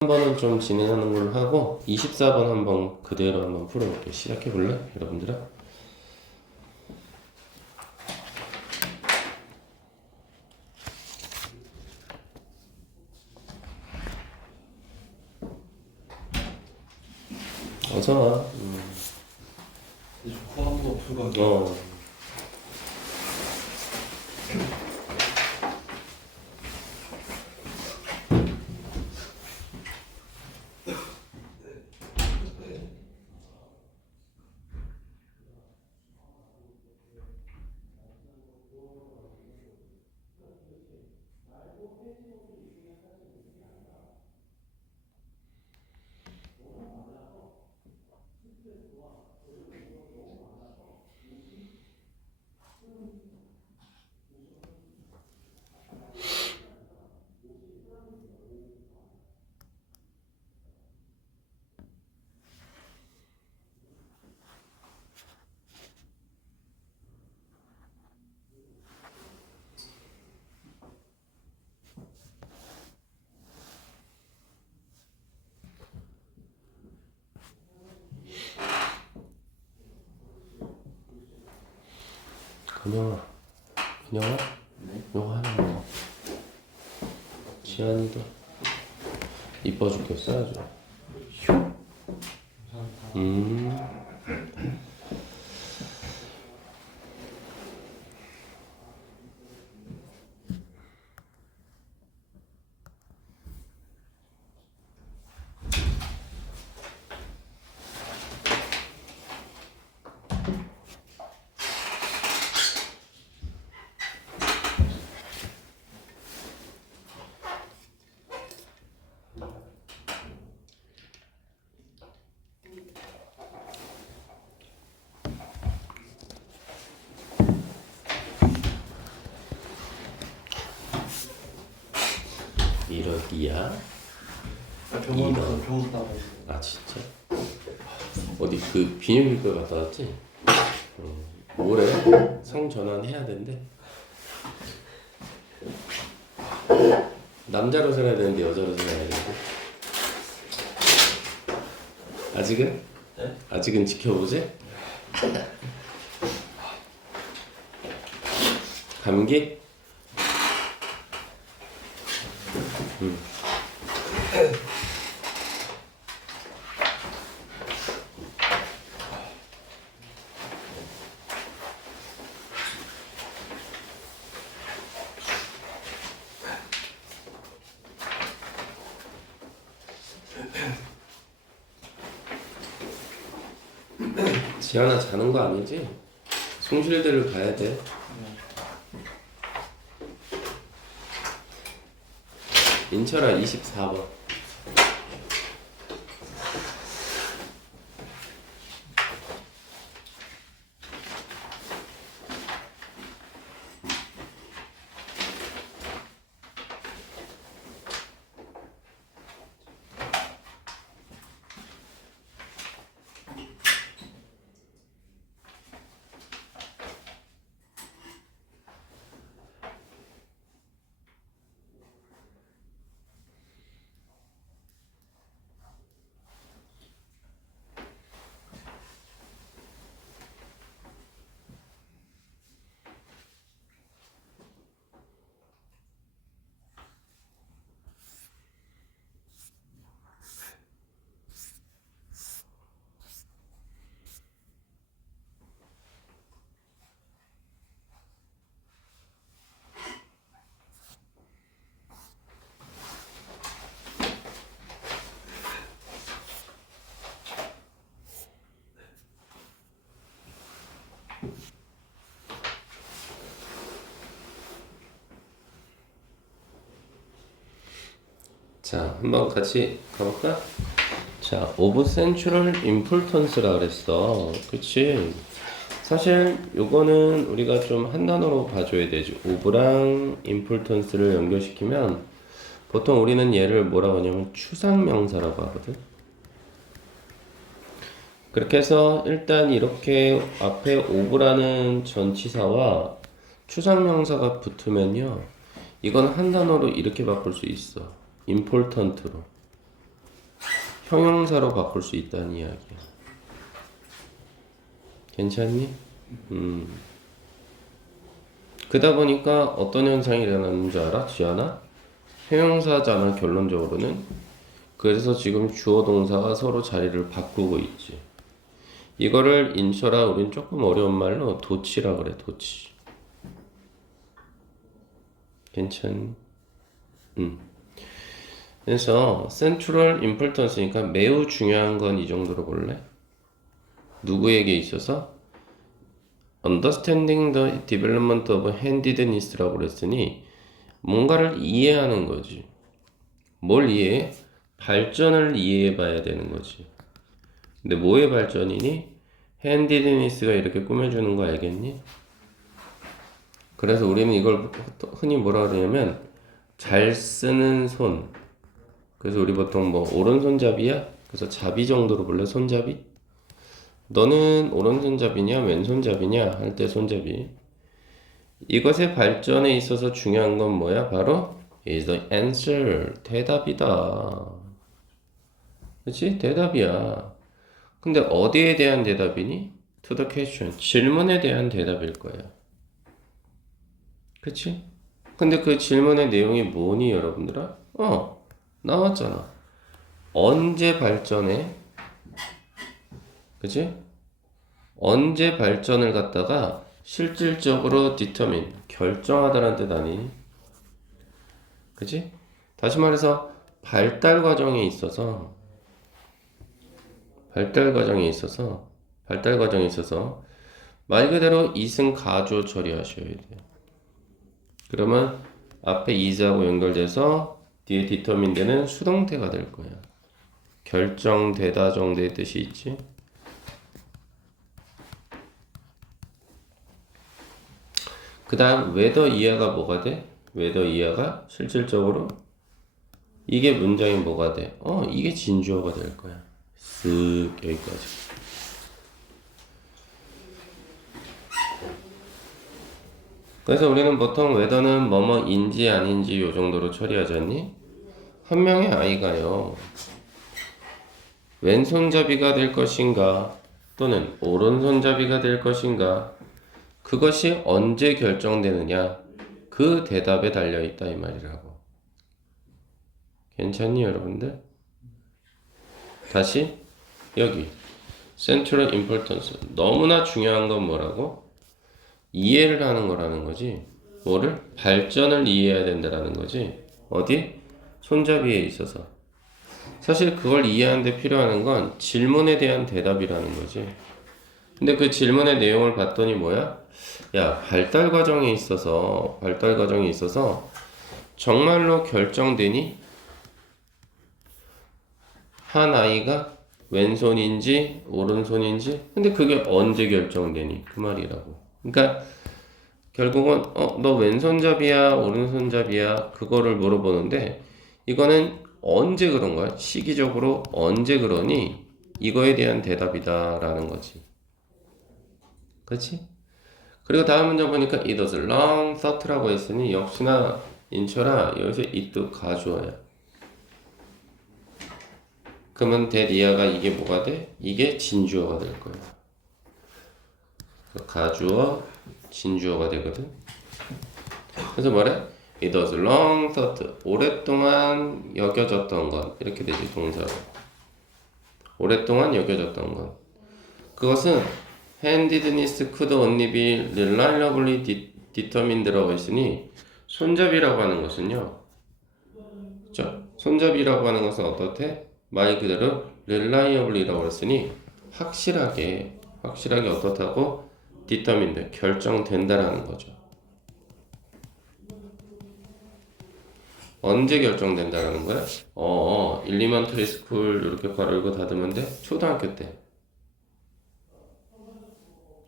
3번은 좀 진행하는 걸로 하고 24번 한번 그대로 한번 풀어볼게요. 시작해볼래? 여러분들아? 어서와. 이제 한번 풀고 어. 그녀아, 네? 요거 하나 먹어. 지안이도 이뻐 죽겠어 아주. 감사합니다. 이러기야. 병원에서 병원 따고 아 진짜? 어디 그 비닐밀가 갔다 왔지? 올해 상 전환해야 된대. 남자로 살아야 되는데 여자로 살아야 되는데. 아직은? 네? 아직은 지켜보지? 감기? 지안아 자는 거 아니지? 숭실대를 가야 돼. 인철아 24번. 자, 한번 같이 가볼까? 자, 오브 센츄럴 임폴턴스라 그랬어. 그치? 사실 요거는 우리가 좀 한 단어로 봐줘야 되지. 오브랑 임폴턴스를 연결시키면 보통 우리는 얘를 뭐라고 하냐면 추상명사라고 하거든. 그렇게 해서 일단 이렇게 앞에 오브라는 전치사와 추상명사가 붙으면요, 이건 한 단어로 이렇게 바꿀 수 있어. important로. 형용사로 바꿀 수 있다는 이야기야. 괜찮니? 그러다 보니까 어떤 현상이 일어나는 줄 알아? 지안아? 형용사잖아 결론적으로는. 그래서 지금 주어 동사가 서로 자리를 바꾸고 있지. 이거를 인철아 우린 조금 어려운 말로 도치라 그래. 도치. 괜찮니? 그래서 central importance니까 매우 중요한 건 이 정도로 볼래? 누구에게 있어서? understanding the development of handedness라고 그랬으니 뭔가를 이해하는 거지. 뭘 이해해? 발전을 이해해 봐야 되는 거지. 근데 뭐의 발전이니? handedness가 이렇게 꾸며주는 거 알겠니? 그래서 우리는 이걸 흔히 뭐라 그러냐면 잘 쓰는 손. 그래서 우리 보통 뭐 오른손잡이야? 그래서 잡이 정도로 볼래? 손잡이? 너는 오른손잡이냐 왼손잡이냐 할 때 손잡이. 이것의 발전에 있어서 중요한 건 뭐야? 바로 is the answer. 대답이다. 그치? 대답이야. 근데 어디에 대한 대답이니? to the question. 질문에 대한 대답일 거야. 그치? 근데 그 질문의 내용이 뭐니 여러분들아? 나왔잖아. 언제 발전해? 그치? 언제 발전을 갖다가 실질적으로 determine, 결정하다라는 뜻 아니니? 그치? 다시 말해서 발달 과정에 있어서 말 그대로 이승 가주어 처리하셔야 돼요. 그러면 앞에 is하고 연결돼서 뒤에 determine 되는 수동태가 될 거야. 결정되다 정도의 뜻이 있지. 그 다음 whether 이하가 뭐가 돼? whether 이하가 실질적으로 이게 문장이 뭐가 돼? 이게 진주어가 될 거야. 쓱 여기까지. 그래서 우리는 보통 whether는 뭐뭐인지 아닌지 요 정도로 처리하잖니? 한 명의 아이가요. 왼손잡이가 될 것인가 또는 오른손잡이가 될 것인가 그것이 언제 결정되느냐 그 대답에 달려있다 이 말이라고. 괜찮니 여러분들? 다시 여기 central importance 너무나 중요한 건 뭐라고? 이해를 하는 거라는 거지. 뭐를? 발전을 이해해야 된다라는 거지. 어디? 손잡이에 있어서. 사실 그걸 이해하는데 필요한 건 질문에 대한 대답이라는 거지. 근데 그 질문의 내용을 봤더니 뭐야? 야, 발달 과정에 있어서 정말로 결정되니? 한 아이가 왼손인지 오른손인지? 근데 그게 언제 결정되니? 그 말이라고. 그러니까 결국은 너 왼손잡이야 오른손잡이야 그거를 물어보는데 이거는 언제 그런 거야? 시기적으로 언제 그러니? 이거에 대한 대답이다 라는 거지. 그렇지? 그리고 다음 문장 보니까 it was long thought라고 했으니 역시나 인철아 여기서 it도 가주어야. 그러면 that 이하가 이게 뭐가 돼? 이게 진주어가 될 거야. 가주어 진주어가 되거든. 그래서 뭐래? It was long thought. 오랫동안 여겨졌던 것. 이렇게 되지 동사로. 오랫동안 여겨졌던 것. 그것은 handedness could only be reliably determined라고 했으니 손잡이라고 하는 것은요. 자, 손잡이라고 하는 것은 어떻대? 말 그대로 reliably라고 했으니 확실하게 어떻다고? determined, 결정된다라는 거죠. 언제 결정된다라는 거야? elementary school 이렇게 괄호 열고 닫으면 돼? 초등학교 때.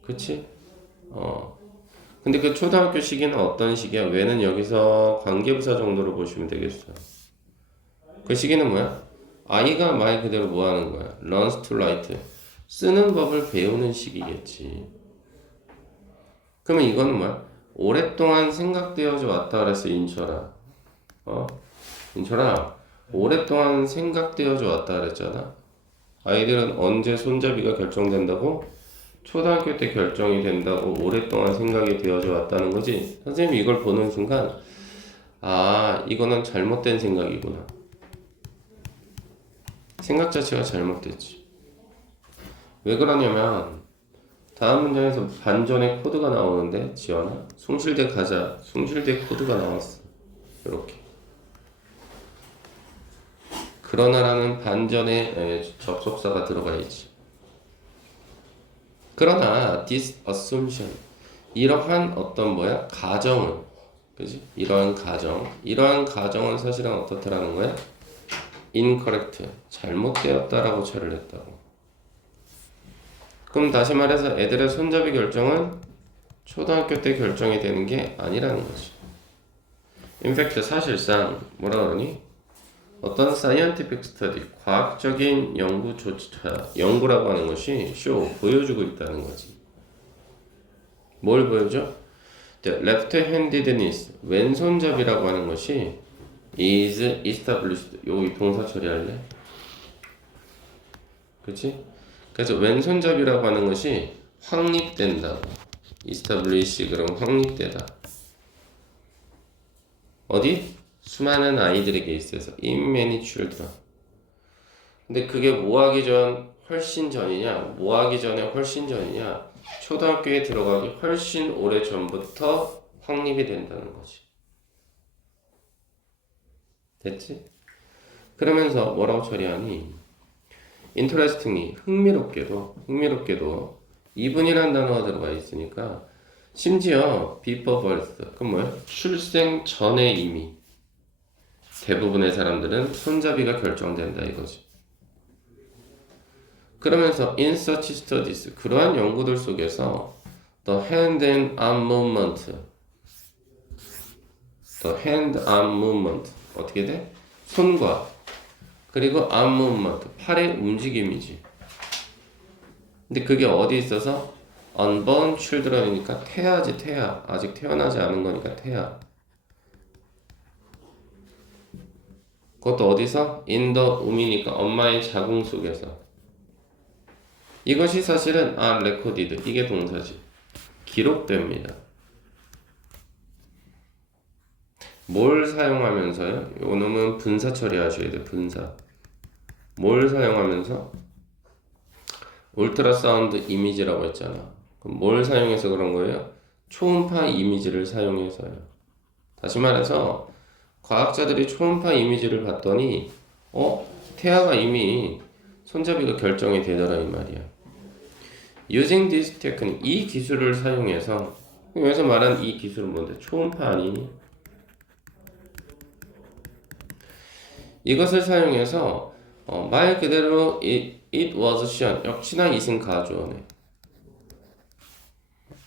그치? 근데 그 초등학교 시기는 어떤 시기야? 왜는 여기서 관계부사 정도로 보시면 되겠어. 그 시기는 뭐야? 아이가 말 그대로 뭐 하는 거야? learns to write. 쓰는 법을 배우는 시기겠지. 그러면 이거는 뭐야? 오랫동안 생각되어져 왔다 그랬어, 인철아. 인철아, 오랫동안 생각되어져 왔다 그랬잖아. 아이들은 언제 손잡이가 결정된다고? 초등학교 때 결정이 된다고 오랫동안 생각이 되어져 왔다는 거지. 선생님이 이걸 보는 순간 아 이거는 잘못된 생각이구나. 생각 자체가 잘못됐지. 왜 그러냐면 다음 문장에서 반전의 코드가 나오는데 지연아 숭실대 가자. 숭실대 코드가 나왔어. 이렇게 그러나라는 반전의 접속사가 들어가야지. 그러나 this assumption 이러한 어떤 뭐야 가정은 그지 이러한 가정은 사실은 어떻다라는 거야 incorrect 잘못되었다라고 처리를 했다고. 그럼 다시 말해서 애들의 손잡이 결정은 초등학교 때 결정이 되는 게 아니라는 거지. In fact 사실상 뭐라 그러니 어떤 scientific study 과학적인 연구조차 연구라고 하는 것이 보여주고 있다는 거지. 뭘 보여줘? The left-handedness 왼손잡이라고 하는 것이 is established. 요거 동사 처리할래? 그치? 그래서 왼손잡이라고 하는 것이 확립된다고. establish 그럼 확립되다. 어디? 수많은 아이들에게 있어서 in many children. 근데 그게 뭐하기 전 훨씬 전이냐? 뭐하기 전에 훨씬 전이냐? 초등학교에 들어가기 훨씬 오래 전부터 확립이 된다는 거지. 됐지? 그러면서 뭐라고 처리하니? interestingly 흥미롭게도 이분이라는 단어가 들어가 있으니까 심지어 before birth 그럼 뭐야? 출생 전에 이미 대부분의 사람들은 손잡이가 결정된다 이거지. 그러면서 in such studies 그러한 연구들 속에서 the hand and arm movement 어떻게 돼? 손과 그리고 arm movement 팔의 움직임이지. 근데 그게 어디 있어서 unborn children이니까 태아지 태아 아직 태어나지 않은 거니까 태아. 그것도 어디서? in the womb이니까 엄마의 자궁 속에서. 이것이 사실은 recorded 이게 동사지. 기록됩니다. 뭘 사용하면서요? 요놈은 분사 처리하셔야 돼. 분사. 뭘 사용하면서? 울트라사운드 이미지라고 했잖아. 그럼 뭘 사용해서 그런 거예요? 초음파 이미지를 사용해서요. 다시 말해서 과학자들이 초음파 이미지를 봤더니 태아가 이미 손잡이가 결정이 되더라 이 말이야. Using this technique 이 기술을 사용해서 여기서 말한 이 기술은 뭔데? 초음파 아니니? 이것을 사용해서 말 그대로 it was shown 역시나 이승 가주어네.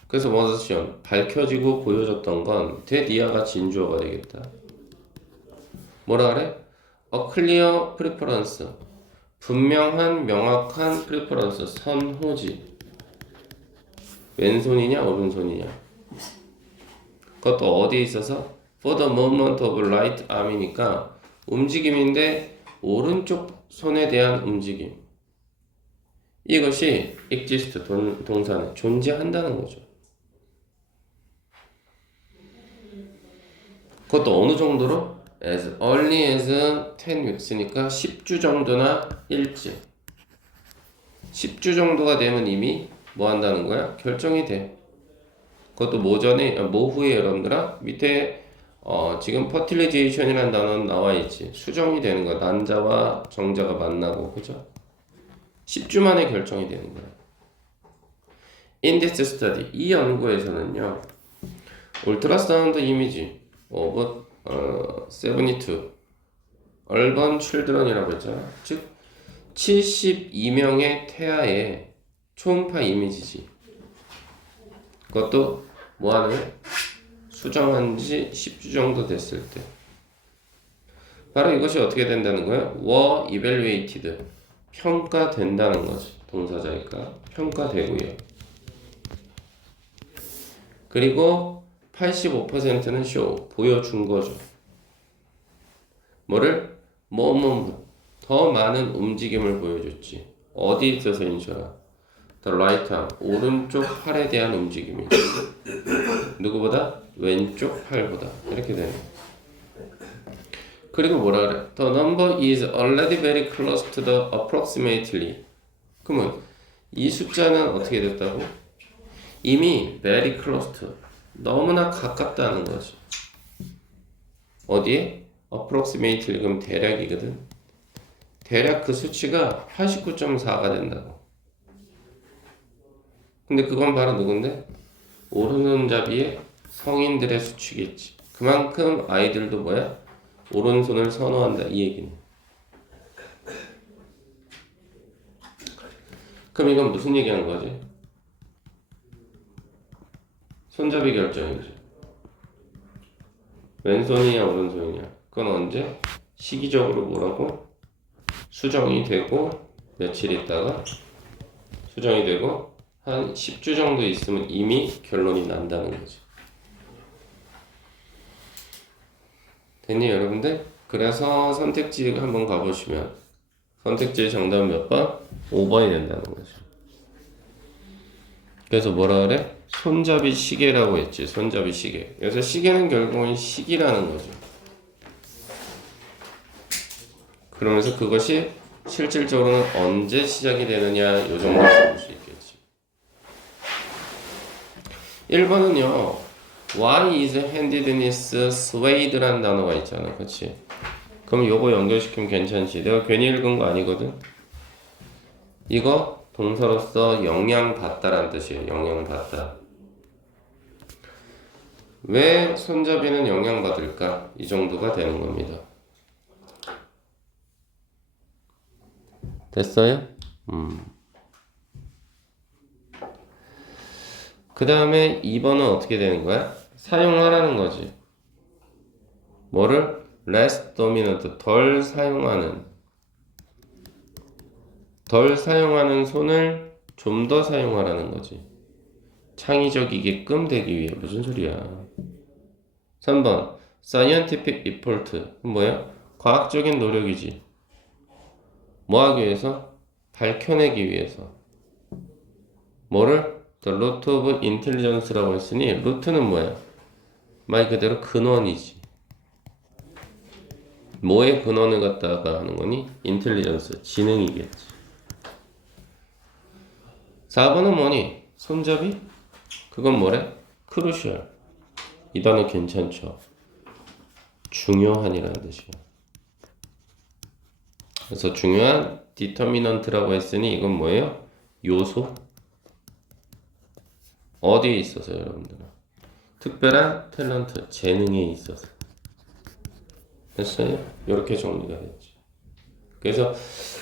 그래서 was shown 밝혀지고 보여졌던 건 that 진주어가 되겠다. 뭐라 그래? A clear preference 분명한 명확한 preference 선호지. 왼손이냐 오른손이냐. 그것도 어디에 있어서? For the movement of right arm이니까 움직임인데 오른쪽 손에 대한 움직임. 이것이 exist 동사는 존재한다는 거죠. 그것도 어느 정도로? As early as 10 weeks니까 10주 정도나 일찍. 10주 정도가 되면 이미 뭐 한다는 거야? 결정이 돼. 그것도 모후에 여러분들아 밑에 지금 fertilization이라는 단어는 나와 있지. 수정이 되는 거야. 난자와 정자가 만나고 그죠? 10주 만에 결정이 되는 거야. In this study 이 연구에서는요. 울트라사운드 이미지 of 72 urban children이라고 했잖아. 즉 72명의 태아의 초음파 이미지지. 그것도 뭐하는 수정한 지 10주 정도 됐을 때 바로 이것이 어떻게 된다는 거야? were evaluated 평가된다는 거지. 동사자니까 평가되고요. 그리고 85%는 show 보여준 거죠. 뭐를? 더 많은 움직임을 보여줬지. 어디 있어서 인셔라? The right arm, 오른쪽 팔에 대한 움직임이. 누구보다? 왼쪽 팔보다. 이렇게 되네. 그리고 뭐라 그래? The number is already very close to the approximately. 그러면 이 숫자는 어떻게 됐다고? 이미 very close to, 너무나 가깝다는 거지. 어디에? approximately 그럼 대략이거든. 대략 그 수치가 89.4가 된다고. 근데 그건 바로 누군데? 오른손잡이의 성인들의 수치겠지. 그만큼 아이들도 뭐야? 오른손을 선호한다 이 얘기는. 그럼 이건 무슨 얘기하는 거지? 손잡이 결정이지. 왼손이냐 오른손이냐. 그건 언제? 시기적으로 뭐라고? 수정이 되고 며칠 있다가 수정이 되고 한 10주 정도 있으면 이미 결론이 난다는 거지. 됐니 여러분들? 그래서 선택지 한번 가보시면 선택지의 정답은 몇 번? 5번이 된다는 거죠. 그래서 뭐라 그래? 손잡이 시계라고 했지. 손잡이 시계. 그래서 시계는 결국은 시기라는 거죠. 그러면서 그것이 실질적으로는 언제 시작이 되느냐 요 정도 볼 수 있겠지. 1번은요. Why is handedness swayed라는 단어가 있잖아. 그치? 그럼 요거 연결시키면 괜찮지. 내가 괜히 읽은 거 아니거든. 이거 동사로서 영향받다라는 뜻이에요. 영향받다. 왜 손잡이는 영향받을까? 이 정도가 되는 겁니다. 됐어요? 그 다음에 2번은 어떻게 되는 거야? 사용하라는 거지. 뭐를? less dominant, 덜 사용하는 손을 좀 더 사용하라는 거지. 창의적이게끔 되기 위해. 무슨 소리야. 3번 scientific effort, 뭐야? 과학적인 노력이지. 뭐 하기 위해서? 밝혀내기 위해서. 뭐를? The root of intelligence라고 했으니 루트는 뭐야? 말 그대로 근원이지. 뭐의 근원을 갖다가 하는 거니? 인텔리전스, 지능이겠지. 4번은 뭐니? 손잡이? 그건 뭐래? crucial. 이 단어 괜찮죠? 중요한이라는 뜻이야. 그래서 중요한 determinant라고 했으니 이건 뭐예요? 요소? 어디에 있어서 여러분들은? 특별한 탤런트, 재능에 있어서. 됐어요? 이렇게 정리가 됐지. 그래서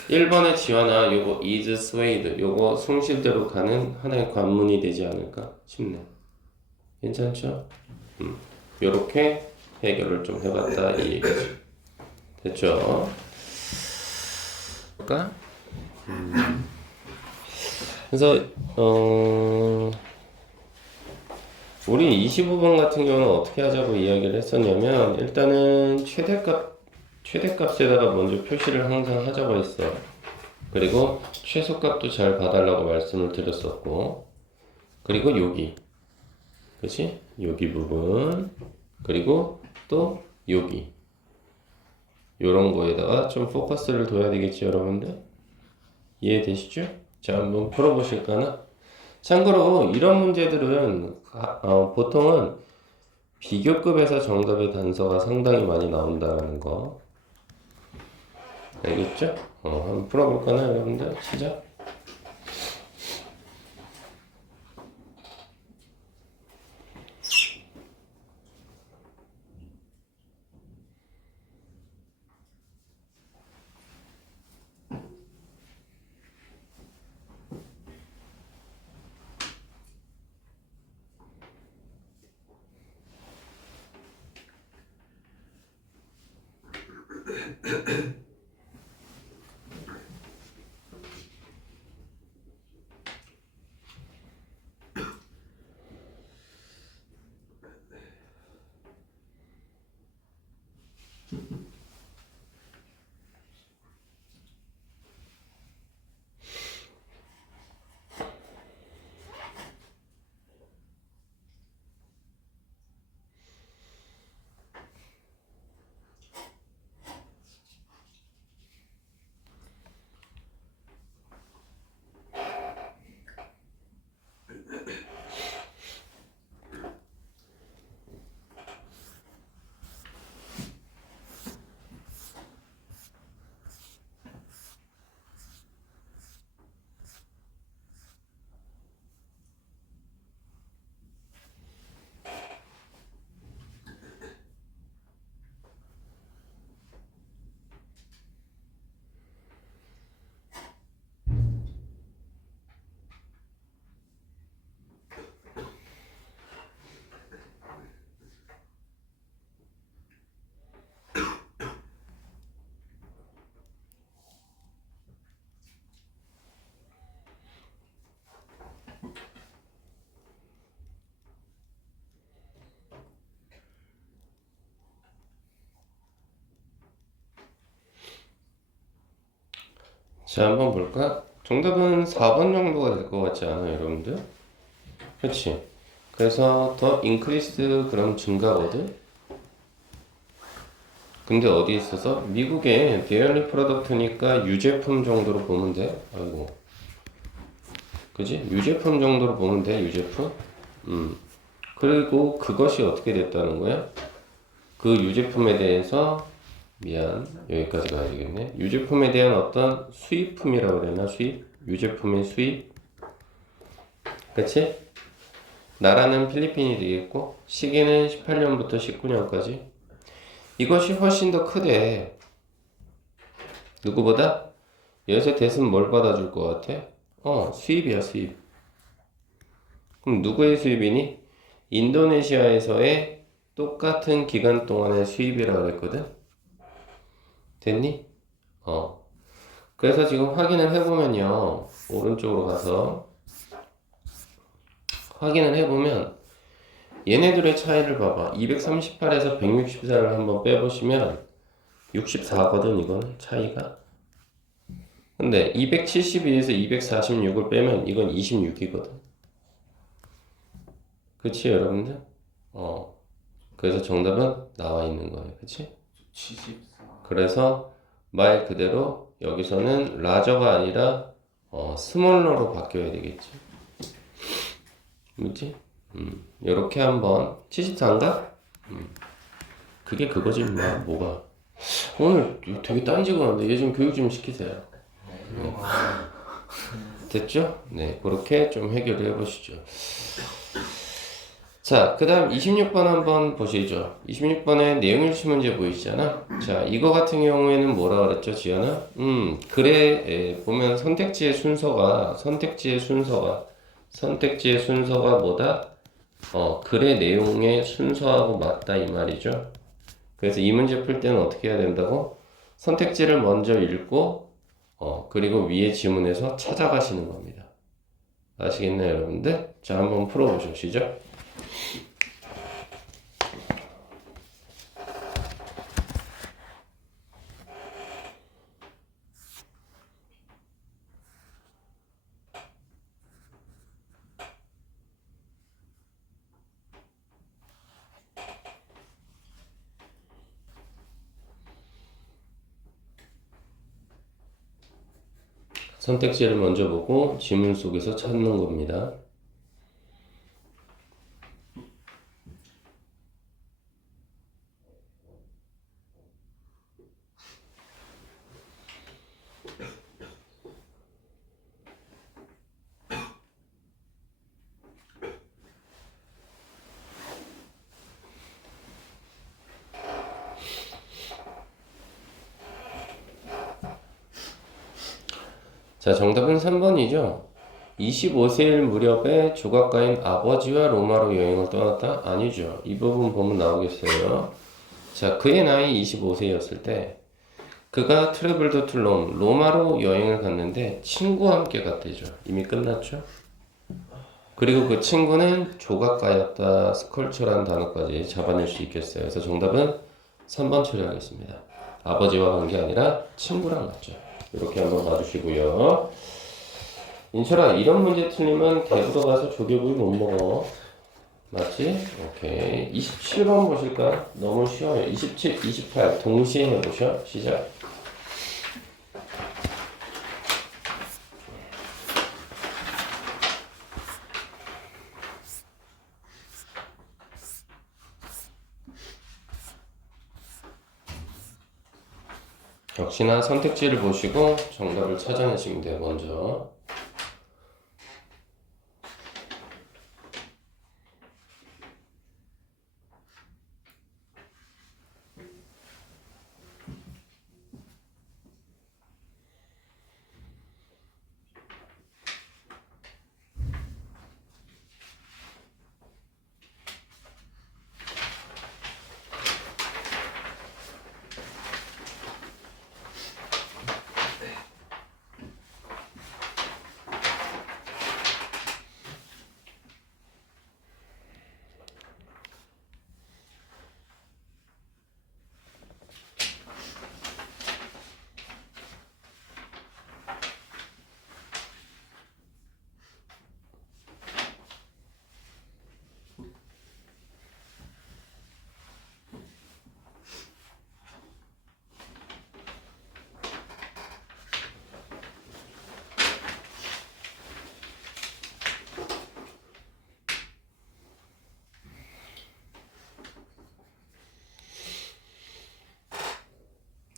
1번의 지화나 요거 is swayed 요거 숭실대로 가는 하나의 관문이 되지 않을까 싶네. 괜찮죠? 요렇게 해결을 좀 해봤다 이 얘기죠. 됐죠? 볼까? 그래서 우리 25번 같은 경우는 어떻게 하자고 이야기를 했었냐면 일단은 최대값에다가 먼저 표시를 항상 하자고 했어. 그리고 최소값도 잘 봐달라고 말씀을 드렸었고, 그리고 여기 그치? 여기 부분 그리고 또 여기 요런 거에다가 좀 포커스를 둬야 되겠지 여러분들? 이해되시죠? 자 한번 풀어보실까나? 참고로 이런 문제들은 보통은 비교급에서 정답의 단서가 상당히 많이 나온다는 거 알겠죠? 한번 풀어볼까나 여러분들? 시작! 자, 한번 볼까? 정답은 4번 정도가 될 것 같지 않아요, 여러분들? 그렇지? 그래서 더 increased 그럼 증가거든? 근데 어디 있어서? 미국의 dairy product니까 유제품 정도로 보면 돼. 아이고. 그지? 유제품 정도로 보면 돼, 유제품. 그리고 그것이 어떻게 됐다는 거야? 그 유제품에 대해서 미안 여기까지 가야 되겠네. 유제품에 대한 어떤 수입품이라고 그랬나? 수입? 유제품의 수입? 그치? 나라는 필리핀이 되겠고 시기는 18년부터 19년까지 이것이 훨씬 더 크대. 누구보다? 여기서 대신 뭘 받아줄 것 같아? 수입이야 수입. 그럼 누구의 수입이니? 인도네시아에서의 똑같은 기간 동안의 수입이라고 그랬거든? 됐니? 그래서 지금 확인을 해보면요. 오른쪽으로 가서 확인을 해보면 얘네들의 차이를 봐봐. 238에서 164를 한번 빼보시면 64거든 이거는 차이가. 근데 272에서 246을 빼면 이건 26이거든. 그치 여러분들? 그래서 정답은 나와 있는 거예요. 그치? 74. 그래서 말 그대로 여기서는 라저가 아니라 스몰러로 바뀌어야 되겠지. 뭐지? 요렇게 한번 74인가? 그게 그거지 뭐가 오늘 되게 딴지거는데 얘 좀 교육 좀 시키세요. 됐죠? 네, 그렇게 좀 해결을 해보시죠. 자, 그 다음 26번 한번 보시죠. 26번에 내용일치 문제 보이시잖아. 자, 이거 같은 경우에는 뭐라 그랬죠, 지연아? 글에 보면 선택지의 순서가 뭐다? 글의 내용의 순서하고 맞다 이 말이죠. 그래서 이 문제 풀 때는 어떻게 해야 된다고? 선택지를 먼저 읽고 그리고 위에 지문에서 찾아가시는 겁니다. 아시겠나요, 여러분들? 자, 한번 풀어보시죠. 선택지를 먼저 보고 지문 속에서 찾는 겁니다. 자, 정답은 3번이죠. 25세일 무렵에 조각가인 아버지와 로마로 여행을 떠났다? 아니죠. 이 부분 보면 나오겠어요. 자, 그의 나이 25세였을 때 그가 트래블드 투 로마로 여행을 갔는데 친구와 함께 갔대죠. 이미 끝났죠. 그리고 그 친구는 조각가였다. 스컬처라는 단어까지 잡아낼 수 있겠어요. 그래서 정답은 3번 처리하겠습니다. 아버지와 간 게 아니라 친구랑 갔죠. 이렇게 한번 봐주시고요. 인철아, 이런 문제 틀리면 대구도 가서 조개구이 못 먹어. 맞지? 오케이. 27번 보실까? 너무 쉬워요. 27, 28 동시에 해보셔. 시작. 역시나 선택지를 보시고 정답을 찾아내시면 돼요. 먼저.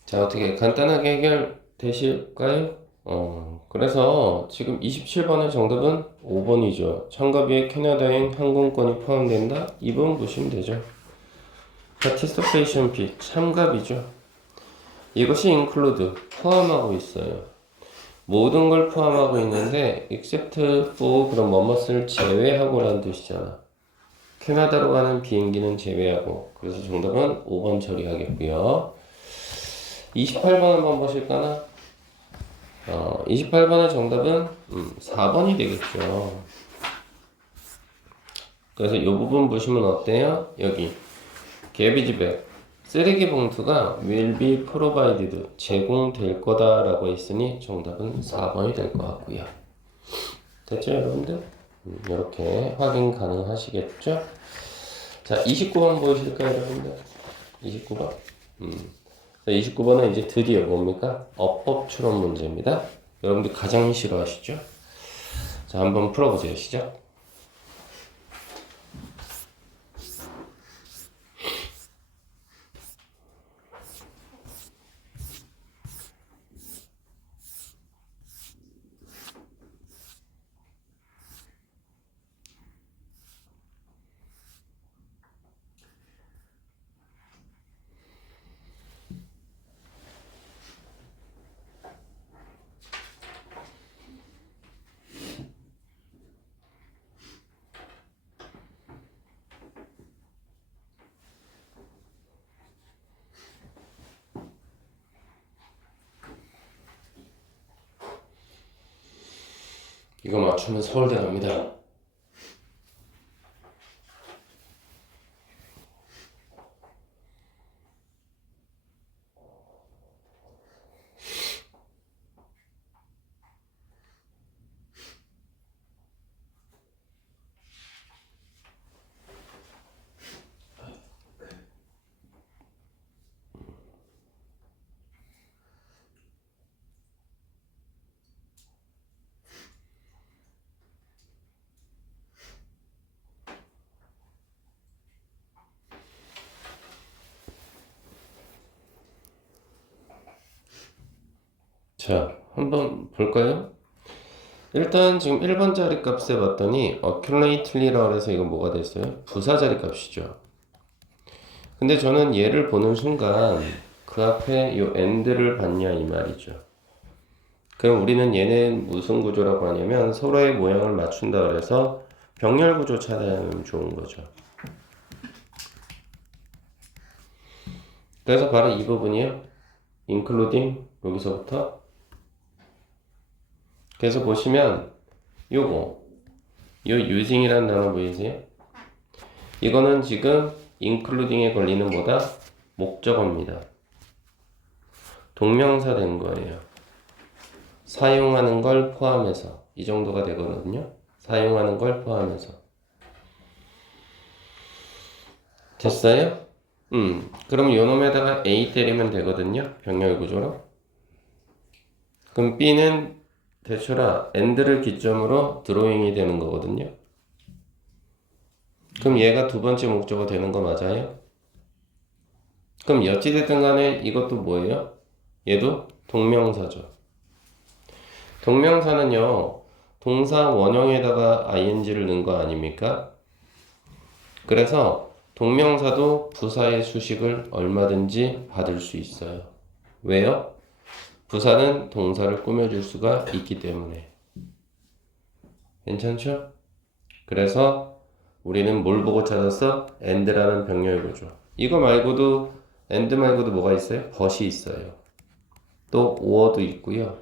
자, 어떻게 간단하게 해결되실까요? 그래서 지금 27번의 정답은 5번이죠. 참가비에 캐나다행 항공권이 포함된다? 2번 보시면 되죠. participation fee, 참가비죠. 이것이 include, 포함하고 있어요. 모든 걸 포함하고 있는데 except for 그런 뭐뭇을 제외하고 라는 뜻이잖아. 캐나다로 가는 비행기는 제외하고. 그래서 정답은 5번 처리하겠고요. 28번 한번 보실까나? 28번의 정답은 4번이 되겠죠. 그래서 이 부분 보시면 어때요? 여기 개비지백 쓰레기 봉투가 will be provided 제공될 거다라고 했으니 정답은 4번이 될 것 같고요. 됐죠, 여러분들? 이렇게 확인 가능하시겠죠? 자, 29번 보이실까요, 여러분들? 29번. 29번은 이제 드디어 뭡니까? 어법 추론 문제입니다. 여러분들 가장 싫어하시죠? 자, 한번 풀어보세요. 시작. 이거 맞추면 서울대 갑니다. 자, 한번 볼까요? 일단 지금 1번 자리 값에 봤더니 accurately라고 해서 이건 뭐가 됐어요? 부사 자리 값이죠. 근데 저는 얘를 보는 순간 그 앞에 요 and를 봤냐 이 말이죠. 그럼 우리는 얘는 무슨 구조라고 하냐면 서로의 모양을 맞춘다 그래서 병렬 구조 찾아내면 좋은 거죠. 그래서 바로 이 부분이에요. including 여기서부터. 그래서 보시면 요거 요 using이라는 단어 보이세요? 이거는 지금 including에 걸리는 뭐다? 목적어입니다. 동명사 된 거예요. 사용하는 걸 포함해서 이 정도가 되거든요. 사용하는 걸 포함해서. 됐어요? 그럼 요 놈에다가 A 때리면 되거든요. 병렬 구조로. 그럼 B는 대출아 and를 기점으로 드로잉이 되는 거거든요. 그럼 얘가 두 번째 목적어 되는 거 맞아요? 그럼 어찌됐든 간에 이것도 뭐예요? 얘도 동명사죠. 동명사는요, 동사 원형에다가 ing를 넣은 거 아닙니까? 그래서 동명사도 부사의 수식을 얼마든지 받을 수 있어요. 왜요? 부사는 동사를 꾸며줄 수가 있기 때문에. 괜찮죠? 그래서 우리는 뭘 보고 찾았어? and라는 병렬 구조. 이거 말고도 and 말고도 뭐가 있어요? but이 있어요. 또 or도 있고요.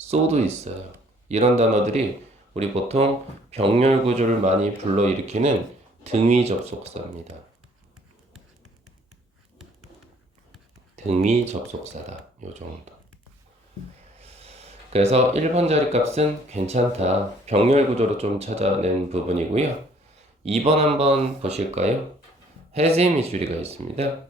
so도 있어요. 이런 단어들이 우리 보통 병렬 구조를 많이 불러일으키는 등위 접속사입니다. 등위 접속사다. 요 정도. 그래서 1번 자리 값은 괜찮다. 병렬 구조로 좀 찾아낸 부분이고요. 2번 한번 보실까요? has의 밑줄이가 있습니다.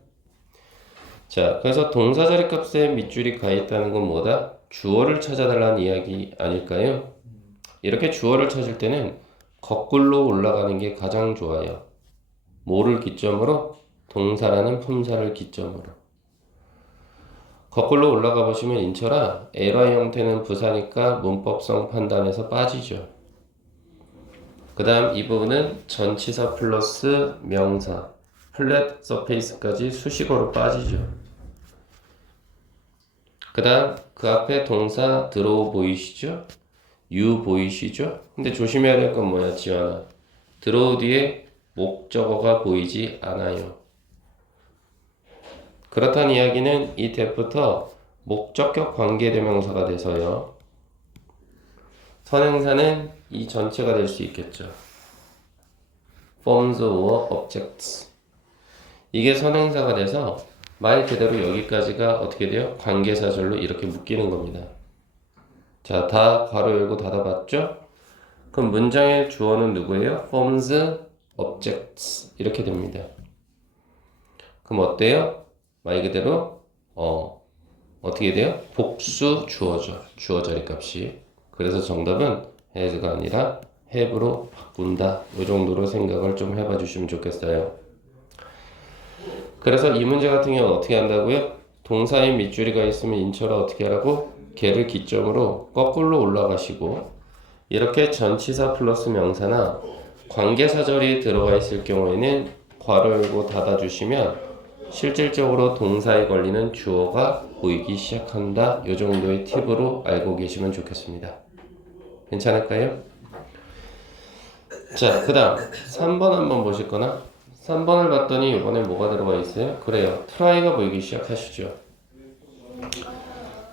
자, 그래서 동사 자리 값에 밑줄이 가 있다는 건 뭐다? 주어를 찾아달라는 이야기 아닐까요? 이렇게 주어를 찾을 때는 거꾸로 올라가는 게 가장 좋아요. 뭐를 기점으로? 동사라는 품사를 기점으로. 거꾸로 올라가 보시면 인처라 에러의 형태는 부사니까 문법성 판단에서 빠지죠. 그 다음 이 부분은 전치사 플러스 명사 플랫 서페이스까지 수식어로 빠지죠. 그 다음 그 앞에 동사 들어오 보이시죠? 유 보이시죠? 근데 조심해야 될 건 뭐야 지원아? 들어오 뒤에 목적어가 보이지 않아요. 그렇다는 이야기는 이 대부터 목적격 관계대명사가 돼서요. 선행사는 이 전체가 될 수 있겠죠. forms or objects. 이게 선행사가 돼서 말 그대로 여기까지가 어떻게 돼요? 관계사절로 이렇게 묶이는 겁니다. 자, 다 괄호 열고 닫아봤죠? 그럼 문장의 주어는 누구예요? forms, objects 이렇게 됩니다. 그럼 어때요? 말 그대로 어떻게 돼요? 복수 주어죠. 주어 자리 값이. 그래서 정답은 has가 아니라 have로 바꾼다. 이 정도로 생각을 좀 해봐 주시면 좋겠어요. 그래서 이 문제 같은 경우는 어떻게 한다고요? 동사의 밑줄이가 있으면 인처라 어떻게 하라고? 걔를 기점으로 거꾸로 올라가시고 이렇게 전치사 플러스 명사나 관계사절이 들어가 있을 경우에는 괄호 열고 닫아주시면 실질적으로 동사에 걸리는 주어가 보이기 시작한다. 이 정도의 팁으로 알고 계시면 좋겠습니다. 괜찮을까요? 자, 그 다음 3번 한번 보실 거나 3번을 봤더니 이번에 뭐가 들어가 있어요? 그래요. try가 보이기 시작하시죠.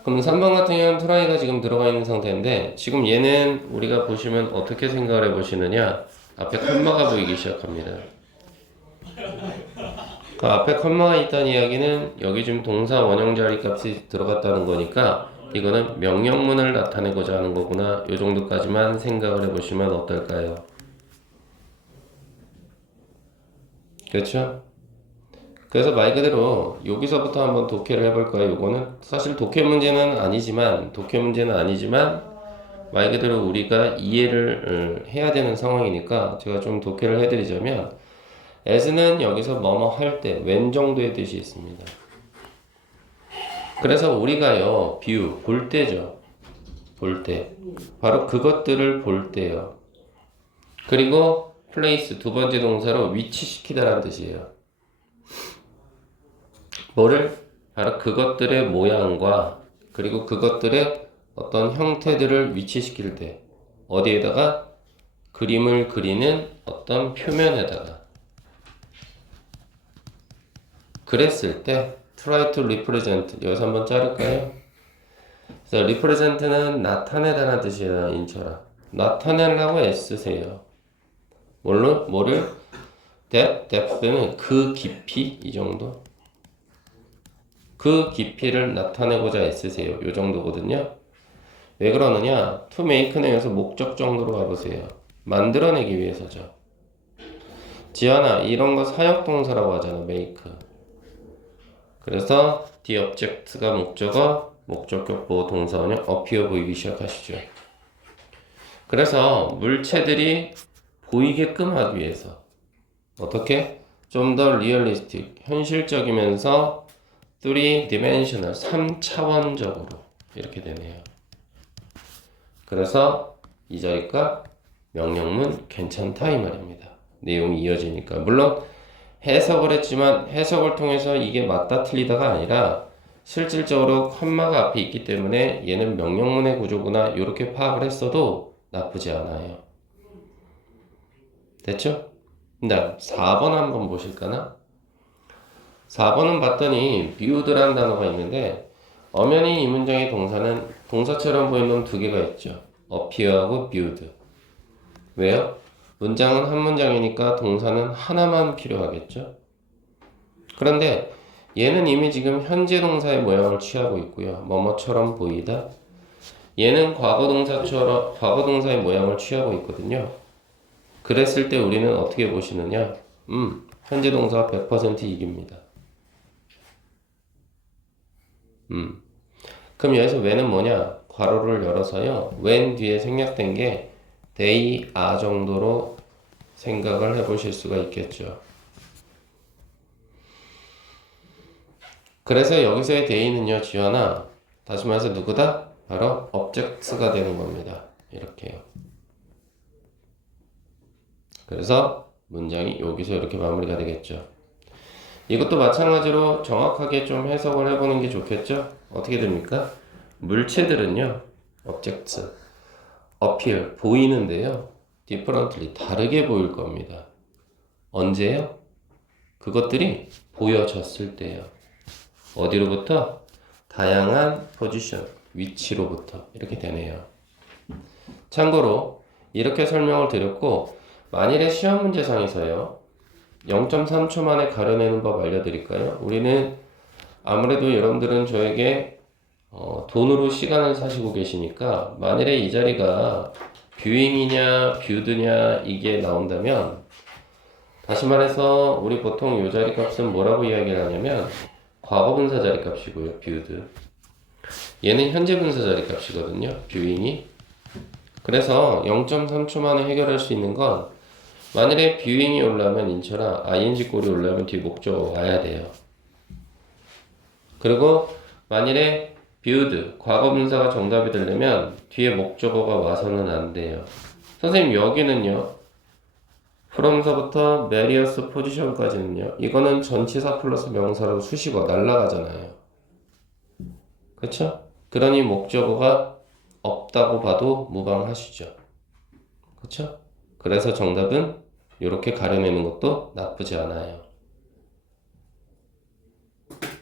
그럼 3번 같은 경우는 try가 지금 들어가 있는 상태인데 지금 얘는 우리가 보시면 어떻게 생각을 해보시느냐 앞에 컴마가 보이기 시작합니다. 그 앞에 컴마가 있다는 이야기는 여기 지금 동사 원형 자리 값이 들어갔다는 거니까 이거는 명령문을 나타내고자 하는 거구나. 이 정도까지만 생각을 해보시면 어떨까요? 그렇죠? 그래서 말 그대로 여기서부터 한번 독해를 해볼까요? 이거는 사실 독해 문제는 아니지만 말 그대로 우리가 이해를 해야 되는 상황이니까 제가 좀 독해를 해드리자면 as는 여기서 뭐뭐 할 때 웬 정도의 뜻이 있습니다. 그래서 우리가요 view 볼 때죠. 볼 때 바로 그것들을 볼 때요. 그리고 place 두 번째 동사로 위치시키다라는 뜻이에요. 뭐를? 바로 그것들의 모양과 그리고 그것들의 어떤 형태들을 위치시킬 때 어디에다가? 그림을 그리는 어떤 표면에다가 그랬을 때 try to represent 여기서 한번 자를까요? 그래서 represent는 나타내다라는 뜻이에요. 인처럼 나타내려고 애쓰세요. 뭐를? depth는 그 깊이 이 정도 그 깊이를 나타내고자 애쓰세요. 요 정도거든요. 왜 그러느냐? to make는 여기서 목적 정도로 가보세요. 만들어내기 위해서죠. 지연아, 이런 거 사역동사라고 하잖아, make. 그래서 the object가 목적어, 목적격 보호 동사원형 appear 보이기 시작하시죠. 그래서 물체들이 보이게끔 하기 위해서 어떻게? 좀 더 리얼리스틱, 현실적이면서 3dimensional, 3차원적으로 이렇게 되네요. 그래서 이 자리가 명령문 괜찮다 이 말입니다. 내용이 이어지니까. 물론 해석을 했지만 해석을 통해서 이게 맞다 틀리다가 아니라 실질적으로 컴마가 앞에 있기 때문에 얘는 명령문의 구조구나 이렇게 파악을 했어도 나쁘지 않아요. 됐죠? 그다음 4번 한번 보실까나? 4번은 봤더니 viewed라는 단어가 있는데 엄연히 이 문장의 동사는 동사처럼 보이는 두 개가 있죠. appear하고 viewed. 왜요? 문장은 한 문장이니까 동사는 하나만 필요하겠죠. 그런데 얘는 이미 지금 현재 동사의 모양을 취하고 있고요. 뭐뭐처럼 보이다. 얘는 과거 동사의 모양을 취하고 있거든요. 그랬을 때 우리는 어떻게 보시느냐? 현재 동사가 100% 이깁니다. 그럼 여기서 when은 뭐냐? 괄호를 열어서요. when 뒤에 생략된 게 they are 정도로 생각을 해보실 수가 있겠죠. 그래서 여기서의 대의는요, 지연아, 다시 말해서 누구다? 바로 object가 되는 겁니다. 이렇게요. 그래서 문장이 여기서 이렇게 마무리가 되겠죠. 이것도 마찬가지로 정확하게 좀 해석을 해보는 게 좋겠죠? 어떻게 됩니까? 물체들은요, objects, appear, 보이는데요, differently, 다르게 보일 겁니다. 언제요? 그것들이 보여졌을 때요. 어디로부터? 다양한 포지션, 위치로부터. 이렇게 되네요. 참고로 이렇게 설명을 드렸고, 만일에 시험 문제상에서요 0.3초 만에 가려내는 법 알려드릴까요? 우리는 아무래도 여러분들은 저에게 돈으로 시간을 사시고 계시니까 만일에 이 자리가 뷰잉이냐 뷰드냐 이게 나온다면, 다시 말해서 우리 보통 이 자리 값은 뭐라고 이야기를 하냐면 과거분사 자리 값이고요, 뷰드. 얘는 현재분사 자리 값이거든요, 뷰잉이. 그래서 0.3초 만에 해결할 수 있는 건, 만일에 뷰잉이 올라오면 인처라 ing 꼴이 올라오면 뒤에 목적어 와야 돼요. 그리고 만일에 viewed, 과거분사가 정답이 되려면 뒤에 목적어가 와서는 안 돼요. 선생님 여기는요, from서부터 various position까지는요, 이거는 전치사 플러스 명사라고 수식어 날라가잖아요. 그쵸? 그러니 목적어가 없다고 봐도 무방하시죠. 그쵸? 그래서 정답은 이렇게 가려내는 것도 나쁘지 않아요.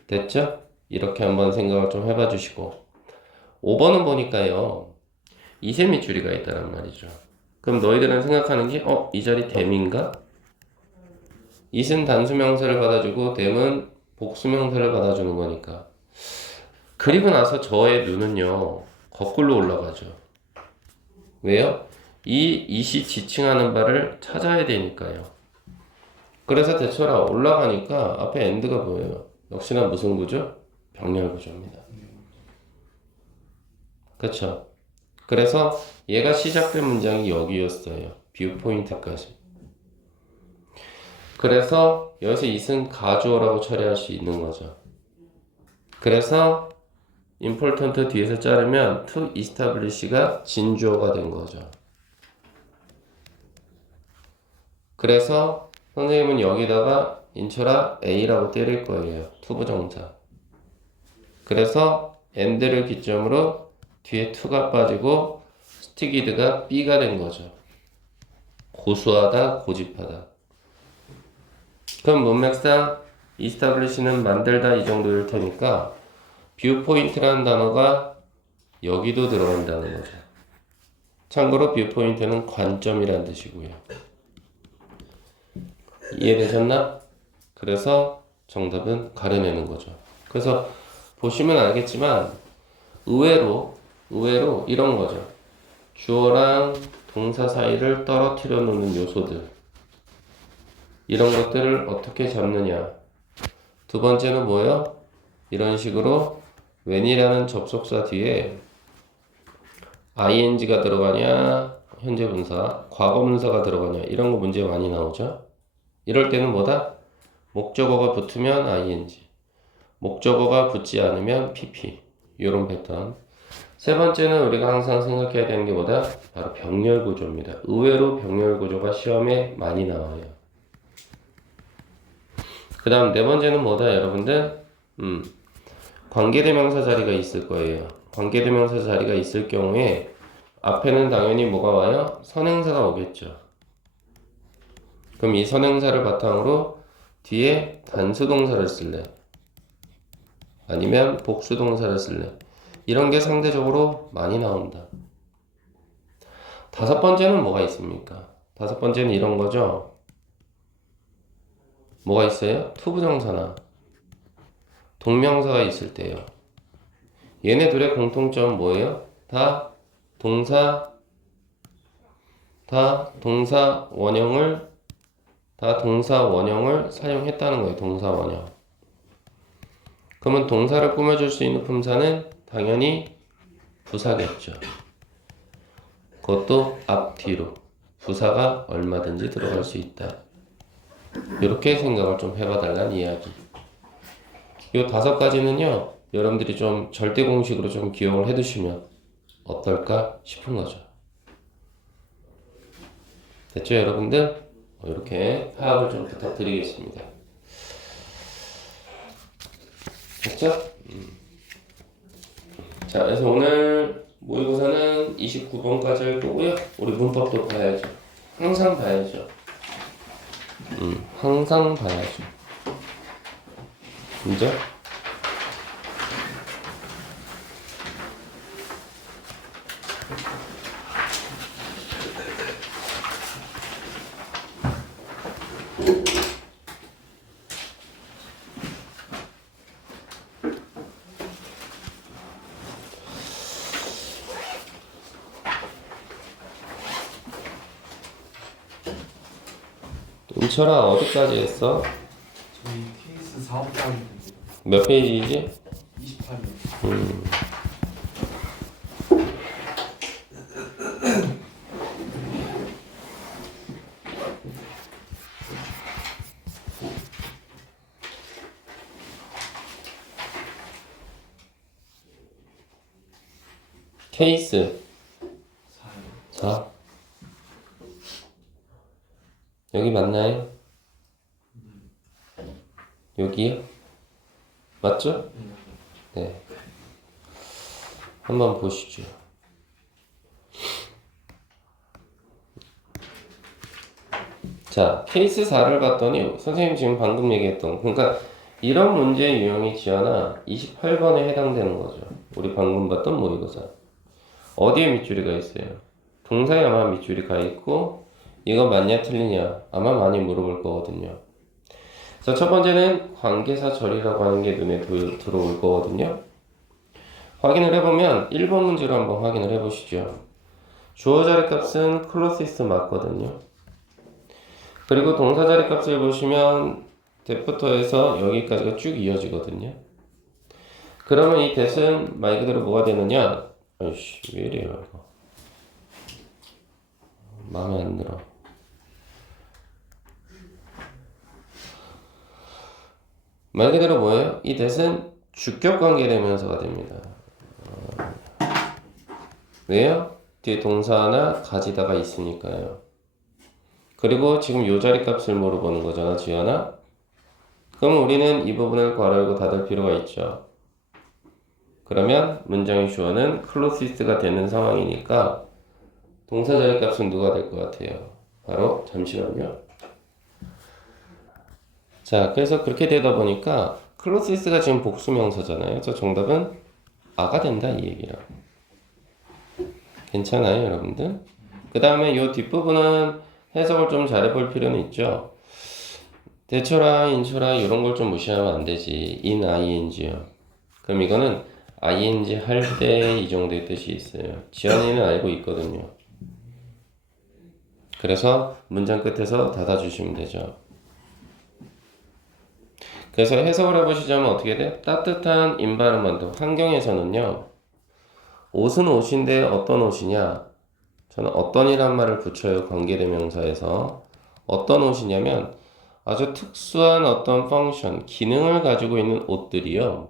됐죠? 이렇게 한번 생각을 좀 해봐 주시고, 5번은 보니까요, 이세 밑줄이가 있다란 말이죠. 그럼 너희들은 생각하는 게, 이 자리 댐인가? it은 단수명사를 받아주고 댐은 복수명사를 받아주는 거니까. 그리고 나서 저의 눈은요, 거꾸로 올라가죠. 왜요? 이 it이 지칭하는 바를 찾아야 되니까요. 그래서 대처라 올라가니까 앞에 end가 보여요. 역시나 무슨 구조? 병렬 구조입니다. 그렇죠? 그래서 얘가 시작된 문장이 여기였어요. 뷰 포인트까지. 그래서 여기서 it은 가주어라고 처리할 수 있는 거죠. 그래서 important 뒤에서 자르면 to establish가 진주어가 된 거죠. 그래서 선생님은 여기다가 인처라 A라고 때릴 거예요. 투부정사. 그래서 and를 기점으로 뒤에 to가 빠지고 스티기드가 B가 된 거죠. 고수하다, 고집하다. 그럼 문맥상 establish는 만들다 이 정도일 테니까 viewpoint라는 단어가 여기도 들어간다는 거죠. 참고로 viewpoint는 관점이란 뜻이고요. 이해되셨나? 그래서 정답은 가려내는 거죠. 그래서 보시면 알겠지만 의외로 이런 거죠. 주어랑 동사 사이를 떨어뜨려 놓는 요소들, 이런 것들을 어떻게 잡느냐. 두 번째는 뭐예요? 이런 식으로 when이라는 접속사 뒤에 ing가 들어가냐, 현재 분사, 과거 분사가 들어가냐, 이런 거 문제 많이 나오죠. 이럴 때는 뭐다? 목적어가 붙으면 ing, 목적어가 붙지 않으면 pp, 이런 패턴. 세 번째는 우리가 항상 생각해야 되는 게 뭐다? 바로 병렬 구조입니다. 의외로 병렬 구조가 시험에 많이 나와요. 그 다음 네 번째는 뭐다, 여러분들? 관계대명사 자리가 있을 거예요. 관계대명사 자리가 있을 경우에 앞에는 당연히 뭐가 와요? 선행사가 오겠죠. 그럼 이 선행사를 바탕으로 뒤에 단수동사를 쓸래? 아니면 복수동사를 쓸래? 이런 게 상대적으로 많이 나온다. 다섯 번째는 뭐가 있습니까? 다섯 번째는 이런 거죠. 뭐가 있어요? 투부정사나 동명사가 있을 때요. 얘네 둘의 공통점은 뭐예요? 다 동사 원형을 사용했다는 거예요. 동사 원형. 그러면 동사를 꾸며줄 수 있는 품사는 당연히 부사겠죠. 그것도 앞뒤로 부사가 얼마든지 들어갈 수 있다. 이렇게 생각을 좀 해봐 달라는 이야기. 요 5가지는요, 여러분들이 좀 절대 공식으로 좀 기억을 해두시면 어떨까 싶은 거죠. 됐죠, 여러분들? 이렇게 파악을 좀 부탁드리겠습니다. 됐죠? 자, 그래서 오늘 모의고사는 29번까지 할 거고요. 우리 문법도 봐야죠. 항상 봐야죠. 항상 봐야죠. 그죠? 은철아, 어디까지 했어? 저희 케이스 4부터 하면 됩니다. 몇 페이지지? 28년. 케이스 4요. 4. 여기 맞나요? 여기요? 맞죠? 네. 한번 보시죠. 자, 케이스 4를 봤더니 선생님 지금 방금 얘기했던, 그러니까 이런 문제 유형이 지연아 28번에 해당되는 거죠. 우리 방금 봤던 모의고사. 어디에 밑줄이가 있어요? 동사에 아마 밑줄이 가 있고, 이거 맞냐 틀리냐 아마 많이 물어볼 거거든요. 그래서 첫 번째는 관계사 절이라고 하는 게 눈에 들어올 거거든요. 확인을 해보면 1번 문제로 한번 확인을 해보시죠. 주어 자리 값은 클로시스 맞거든요. 그리고 동사 자리 값을 보시면 that부터 해서 여기까지가 쭉 이어지거든요. 그러면 이 that은 말 그대로 뭐가 되느냐? 아이씨, 왜 이래요 이거. 마음에 안 들어. 말 그대로 뭐예요? 이 that은 주격 관계대명사가 됩니다. 왜요? 뒤에 동사나 가지다가 있으니까요. 그리고 지금 요 자리 값을 물어보는 거잖아, 지연아. 그럼 우리는 이 부분을 괄호 열고 닫을 필요가 있죠. 그러면 문장의 주어는 클로시스가 되는 상황이니까 동사 자리 값은 누가 될 것 같아요? 바로 잠시만요. 자, 그래서 그렇게 되다 보니까 클로시스가 지금 복수명사잖아요. 그래서 정답은 아가 된다 이 얘기라고. 괜찮아요, 여러분들? 그 다음에 이 뒷부분은 해석을 좀 잘해볼 필요는 있죠. 대처라, 인처라 이런 걸 좀 무시하면 안 되지. in ing요. 그럼 이거는 ing 할 때 이 정도의 뜻이 있어요. 지연이는 알고 있거든요. 그래서 문장 끝에서 닫아주시면 되죠. 그래서 해석을 해보시자면 어떻게 돼? 따뜻한 인바이러먼트 환경에서는요. 옷은 옷인데 어떤 옷이냐? 저는 어떤이란 말을 붙여요. 관계대명사에서. 어떤 옷이냐면 아주 특수한 어떤 펑션, 기능을 가지고 있는 옷들이요.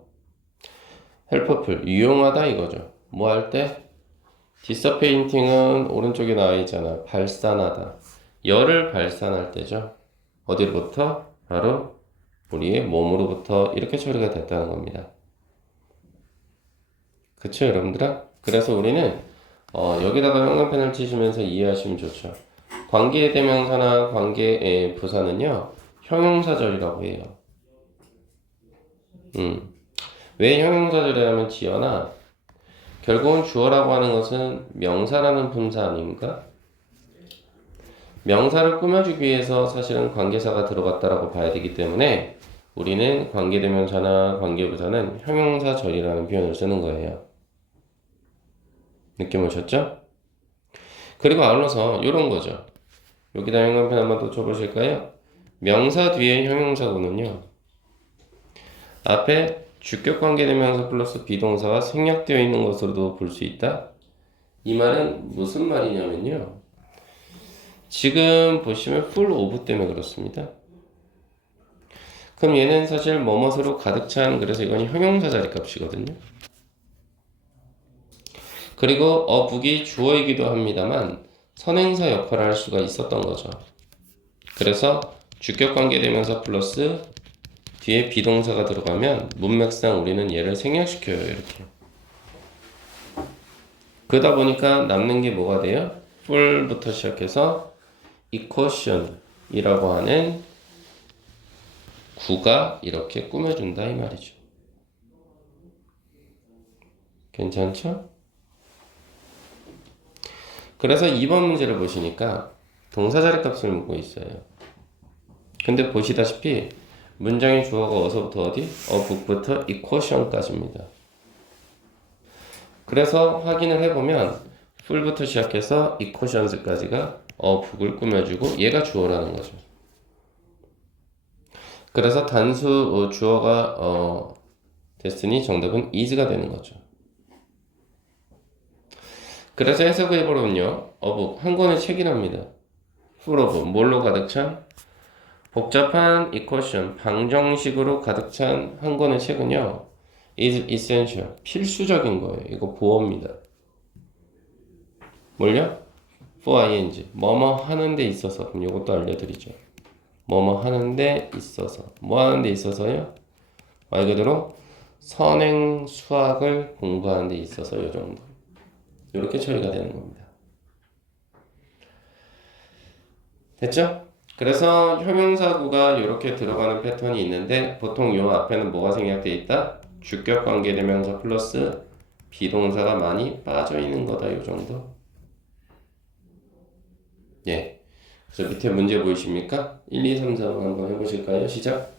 헬퍼풀, 유용하다 이거죠. 뭐 할 때? 디서페인팅은 오른쪽에 나와 있잖아. 발산하다. 열을 발산할 때죠. 어디로부터? 바로 우리의 몸으로부터 이렇게 처리가 됐다는 겁니다. 그쵸, 여러분들아? 그래서 우리는 여기다가 형광펜을 치시면서 이해하시면 좋죠. 관계대명사나 관계의 부사는요, 형용사절이라고 해요. 왜 형용사절이라면 지연아, 결국은 주어라고 하는 것은 명사라는 분사 아닙니까? 명사를 꾸며주기 위해서 사실은 관계사가 들어갔다라고 봐야 되기 때문에 우리는 관계대명사나 관계부사는 형용사절이라는 표현을 쓰는 거예요. 느낌 오셨죠? 그리고 아울러서 이런 거죠. 여기다 형광펜 한번 더 쳐보실까요? 명사 뒤에 형용사구는요. 앞에 주격관계대명사 플러스 비동사가 생략되어 있는 것으로도 볼 수 있다. 이 말은 무슨 말이냐면요. 지금 보시면 full of 때문에 그렇습니다. 그럼 얘는 사실 뭐뭇으로 가득 찬, 그래서 이건 형용사 자리값이거든요. 그리고 어북이 주어이기도 합니다만 선행사 역할을 할 수가 있었던 거죠. 그래서 주격관계대명사 플러스 뒤에 비동사가 들어가면 문맥상 우리는 얘를 생략시켜요. 이렇게. 그러다 보니까 남는 게 뭐가 돼요? full부터 시작해서 equation이라고 하는 구가 이렇게 꾸며준다 이 말이죠. 괜찮죠? 그래서 2번 문제를 보시니까 동사 자리값을 묻고 있어요. 근데 보시다시피 문장의 주어가 어서부터 어디? 어북부터 equation까지입니다. 그래서 확인을 해보면 full부터 시작해서 equations까지가 어북을 꾸며주고 얘가 주어라는 거죠. 그래서 단수 주어가 됐으니 정답은 is가 되는 거죠. 그래서 해석을 해보면요. 어북 한 권의 책이랍니다. full of 뭘로 가득 찬? 복잡한 equation 방정식으로 가득 찬 한 권의 책은요. is essential 필수적인 거예요. 이거 보어입니다. 뭘요? for ing 뭐뭐 하는 데 있어서. 그럼 이것도 알려드리죠. 뭐뭐 하는 데 있어서. 뭐 하는 데 있어서요? 말 그대로 선행 수학을 공부하는 데 있어서 이 정도. 이렇게 처리가 되는 겁니다. 됐죠? 그래서 형용사구가 이렇게 들어가는 패턴이 있는데 보통 요 앞에는 뭐가 생략되어 있다? 주격관계대명사 플러스 비동사가 많이 빠져있는 거다. 요 정도. 예. 그래서 밑에 문제 보이십니까? 1, 2, 3, 4 한번 해보실까요? 시작.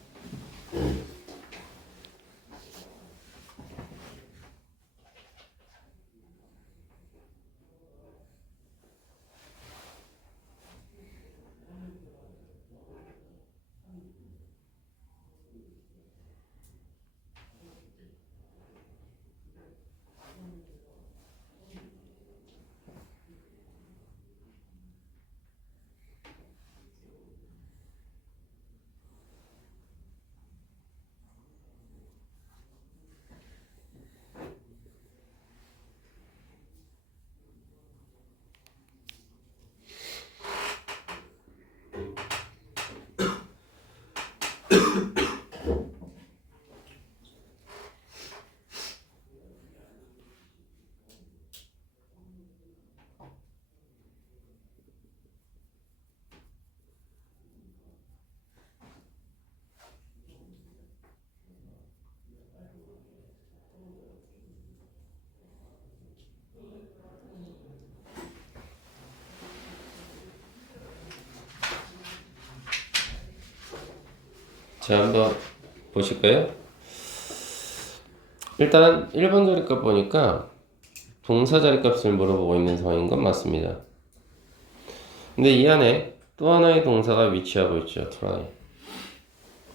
자, 한번 보실까요? 일단 1번 자리값 보니까 동사 자리값을 물어보고 있는 상황인 건 맞습니다. 근데 이 안에 또 하나의 동사가 위치하고 있죠. try.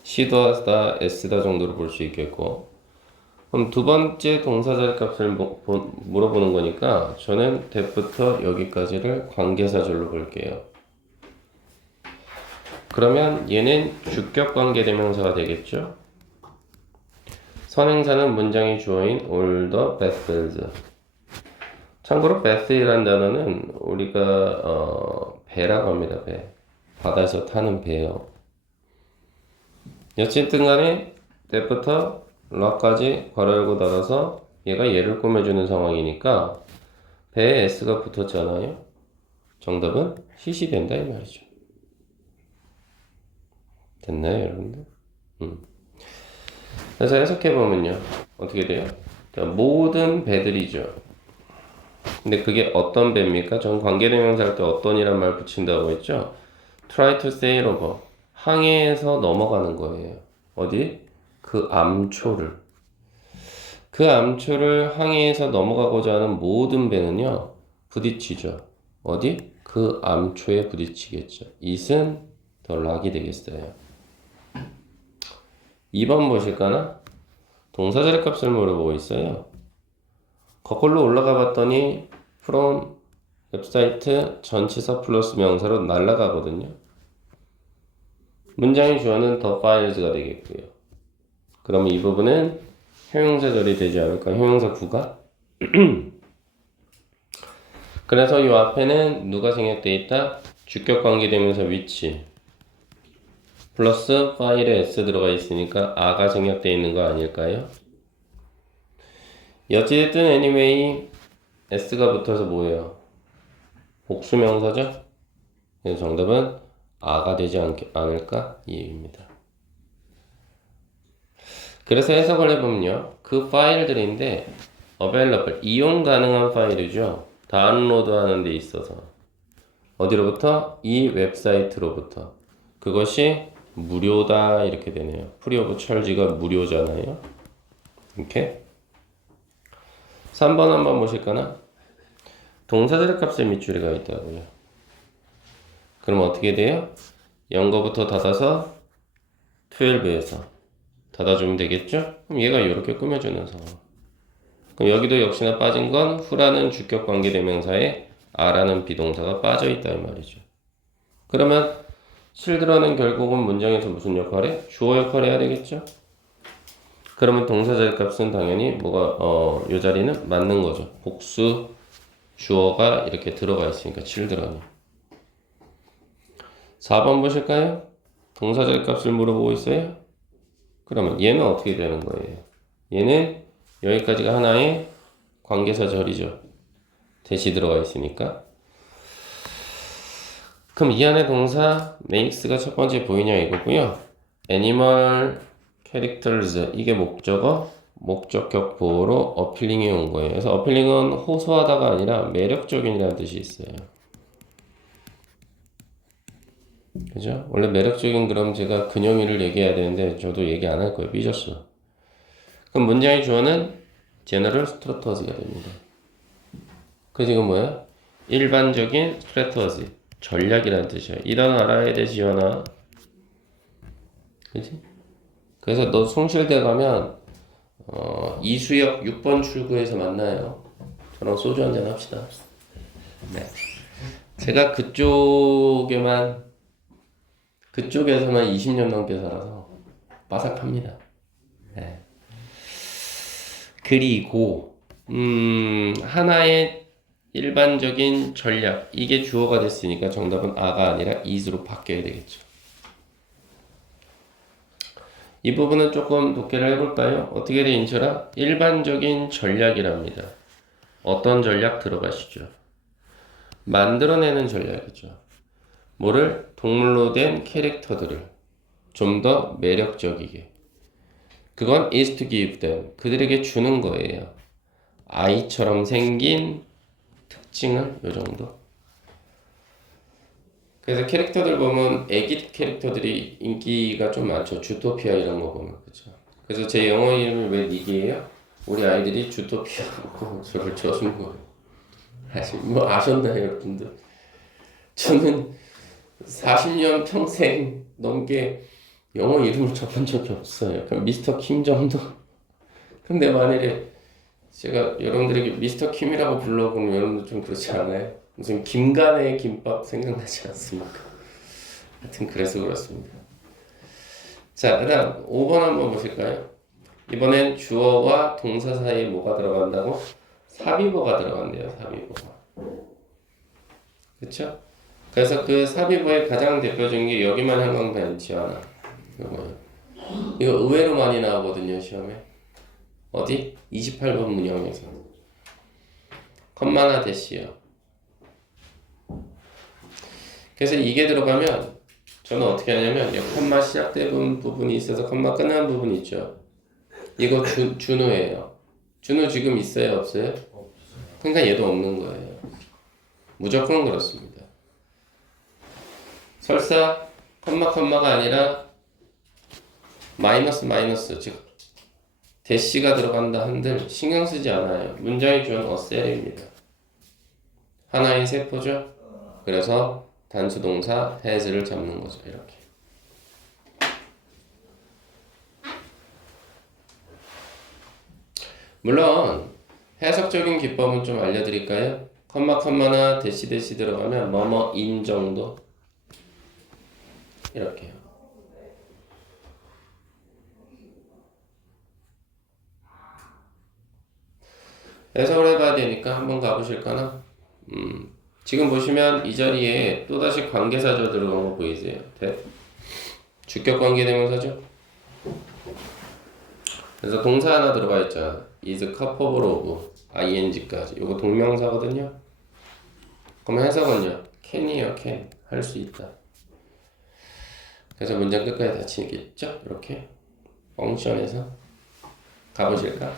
C다, S다 정도로 볼 수 있겠고, 그럼 두 번째 동사 자리값을 물어보는 거니까 저는 that부터 여기까지를 관계사절로 볼게요. 그러면 얘는 주격관계대명사가 되겠죠. 선행사는 문장의 주어인 all the vessels. 참고로 vessel이라는 단어는 우리가 배라고 합니다. 배. 바다에서 타는 배요. 여쨌든 간에 that부터 라까지 괄호 열고 닫아서 얘가 얘를 꾸며주는 상황이니까 배에 s가 붙었잖아요. 정답은 hit이 된다 이 말이죠. 됐나요 여러분들? 그래서 해석해보면요 어떻게 돼요? 모든 배들이죠. 근데 그게 어떤 배입니까? 전 관계대명사 할 때 어떤이란 말 붙인다고 했죠. try to sail over 항해에서 넘어가는 거예요. 어디? 그 암초를. 그 암초를 항해에서 넘어가고자 하는 모든 배는요 부딪히죠. 어디? 그 암초에 부딪히겠죠. it은 더 락이 되겠어요. 2번 보실까나? 동사 자리값을 물어보고 있어요. 거꾸로 올라가 봤더니 from 웹사이트 전치사 플러스 명사로 날아가거든요. 문장의 주어는 the files가 되겠고요. 그러면 이 부분은 형용사절이 되지 않을까? 형용사 구가? 그래서 이 앞에는 누가 생략되어 있다? 주격 관계대명사 which 플러스 파일에 s 들어가 있으니까 아가 생략되어 있는 거 아닐까요? 어찌됐든 anyway s가 붙어서 뭐예요? 복수명사죠? 그래서 정답은 아가 되지 않을까? 이 얘기입니다. 그래서 해석을 해보면요. 그 파일들인데 available, 이용 가능한 파일이죠. 다운로드 하는 데 있어서 어디로부터? 이 웹사이트로부터. 그것이 무료다 이렇게 되네요. 프리 오브 찰지가 무료잖아요. 이렇게 3번 한번 보실까나? 동사절 값의 밑줄이가 있다고요. 그럼 어떻게 돼요? 영거부터 닫아서 12에서 닫아주면 되겠죠? 그럼 얘가 이렇게 꾸며주는 상황. 그럼 여기도 역시나 빠진 건 후라는 주격 관계대명사에 아라는 비동사가 빠져있다 이 말이죠. 그러면 children은 결국은 문장에서 무슨 역할을? 주어 역할을 해야 되겠죠? 그러면 동사절 값은 당연히 뭐가 요 자리는 맞는 거죠. 복수 주어가 이렇게 들어가 있으니까 children이. 4번 보실까요? 동사절 값을 물어보고 있어요. 그러면 얘는 어떻게 되는 거예요? 얘는 여기까지가 하나의 관계사절이죠. 대시 들어가 있으니까. 그럼 이 안에 동사 makes가 첫 번째 보이냐 이거고요. animal characters 이게 목적어, 목적격 보호로 어필링해 온 거예요. 그래서 어필링은 호소하다가 아니라 매력적인이라는 뜻이 있어요. 그죠? 원래 매력적인 그럼 제가 근영이를 얘기해야 되는데 저도 얘기 안 할 거예요. 삐졌어. 그럼 문장의 주어는 general strategy가 됩니다. 그 지금 뭐야? 일반적인 strategy, 전략이라는 뜻이야. 이 단어 알아야 돼, 지연아. 그지? 그래서 너 송실대 가면 이수역 6번 출구에서 만나요. 저랑 소주 한잔 합시다. 네. 제가 그쪽에서만 20년 넘게 살아서 빠삭합니다. 네. 그리고 하나의 일반적인 전략 이게 주어가 됐으니까 정답은 아가 아니라 is로 바뀌어야 되겠죠. 이 부분은 조금 독해를 해볼까요? 어떻게 돼 인철아? 일반적인 전략이랍니다. 어떤 전략 들어가시죠? 만들어내는 전략이죠. 뭐를? 동물로 된 캐릭터들을 좀 더 매력적이게. 그건 is to give them. 그들에게 주는 거예요. 아이처럼 생긴 특징을 요 정도. 그래서 캐릭터들 보면 애기 캐릭터들이 인기가 좀 많죠. 주토피아 이런 거 보면 그렇죠. 그래서 제 영어 이름이 왜 닉이에요? 우리 아이들이 주토피아고 저를 줘준 거예요. 사실 뭐 아셨나요, 여러분들? 저는 40년 평생 넘게 영어 이름을 접한 적이 없어요. 그럼 미스터 킴 정도? 근데 만일에 제가 여러분들에게 미스터 킴이라고 불러보면 여러분들 좀 그렇지 않아요? 무슨 김간의 김밥 생각나지 않습니까? 하여튼 그래서 그렇습니다. 자, 그 다음 5번 한번 보실까요? 이번엔 주어와 동사 사이에 뭐가 들어간다고? 삽입어가 들어간대요. 삽입어가. 그쵸? 그래서 그 삽입어의 가장 대표적인 게 여기만 한강단지 않아. 이거 의외로 많이 나오거든요, 시험에. 어디? 28번 문형에서. 컴마나 대시요. 그래서 이게 들어가면 저는 어떻게 하냐면 컴마 시작된 부분이 있어서 컴마 끝난 부분이 있죠. 이거 준호예요. 준호 지금 있어요, 없어요? 그러니까 얘도 없는 거예요. 무조건 그렇습니다. 설사 컴마가 아니라 마이너스 즉 대시가 들어간다 한들 신경 쓰지 않아요. 문장의 주어는 어셀입니다. 하나의 세포죠. 그래서 단수 동사 has를 잡는 거죠. 이렇게. 물론 해석적인 기법은 좀 알려드릴까요? 컴마나 대시 들어가면 뭐뭐인 정도 이렇게요. 해석을 해봐야 되니까 한번 가보실까나? 지금 보시면 이 자리에 또다시 관계사절 들어간 거 보이세요? 주격 관계대명사죠? 그래서 동사 하나 들어가 있잖아. is capable of ing까지. 요거 동명사거든요. 그럼 해석은요? can이요, can. 할 수 있다. 그래서 문장 끝까지 다 치겠죠? 이렇게 펑션에서 가보실까?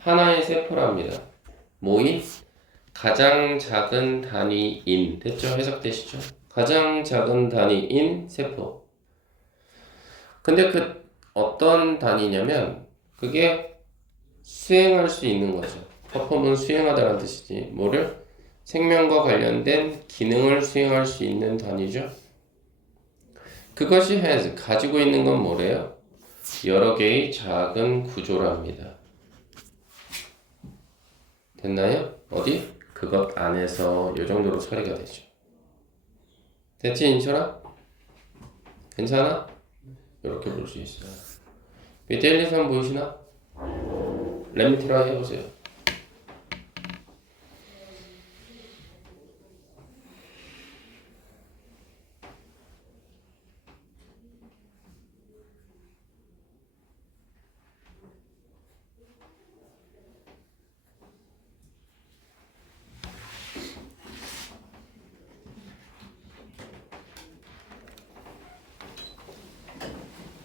하나의 세포랍니다. 모인 가장 작은 단위인 됐죠? 해석되시죠? 가장 작은 단위인 세포. 근데 그 어떤 단위냐면 그게 수행할 수 있는 거죠. 퍼폼은 수행하다라는 뜻이지. 뭐를? 생명과 관련된 기능을 수행할 수 있는 단위죠. 그것이 has 가지고 있는 건 뭐래요? 여러 개의 작은 구조랍니다. 됐나요? 어디? 그것 안에서 이 정도로 처리가 되죠. 됐지 인철아? 괜찮아? 이렇게 볼 수 있어요. 밑에 1, 2, 3 보이시나? 렘티라 해보세요.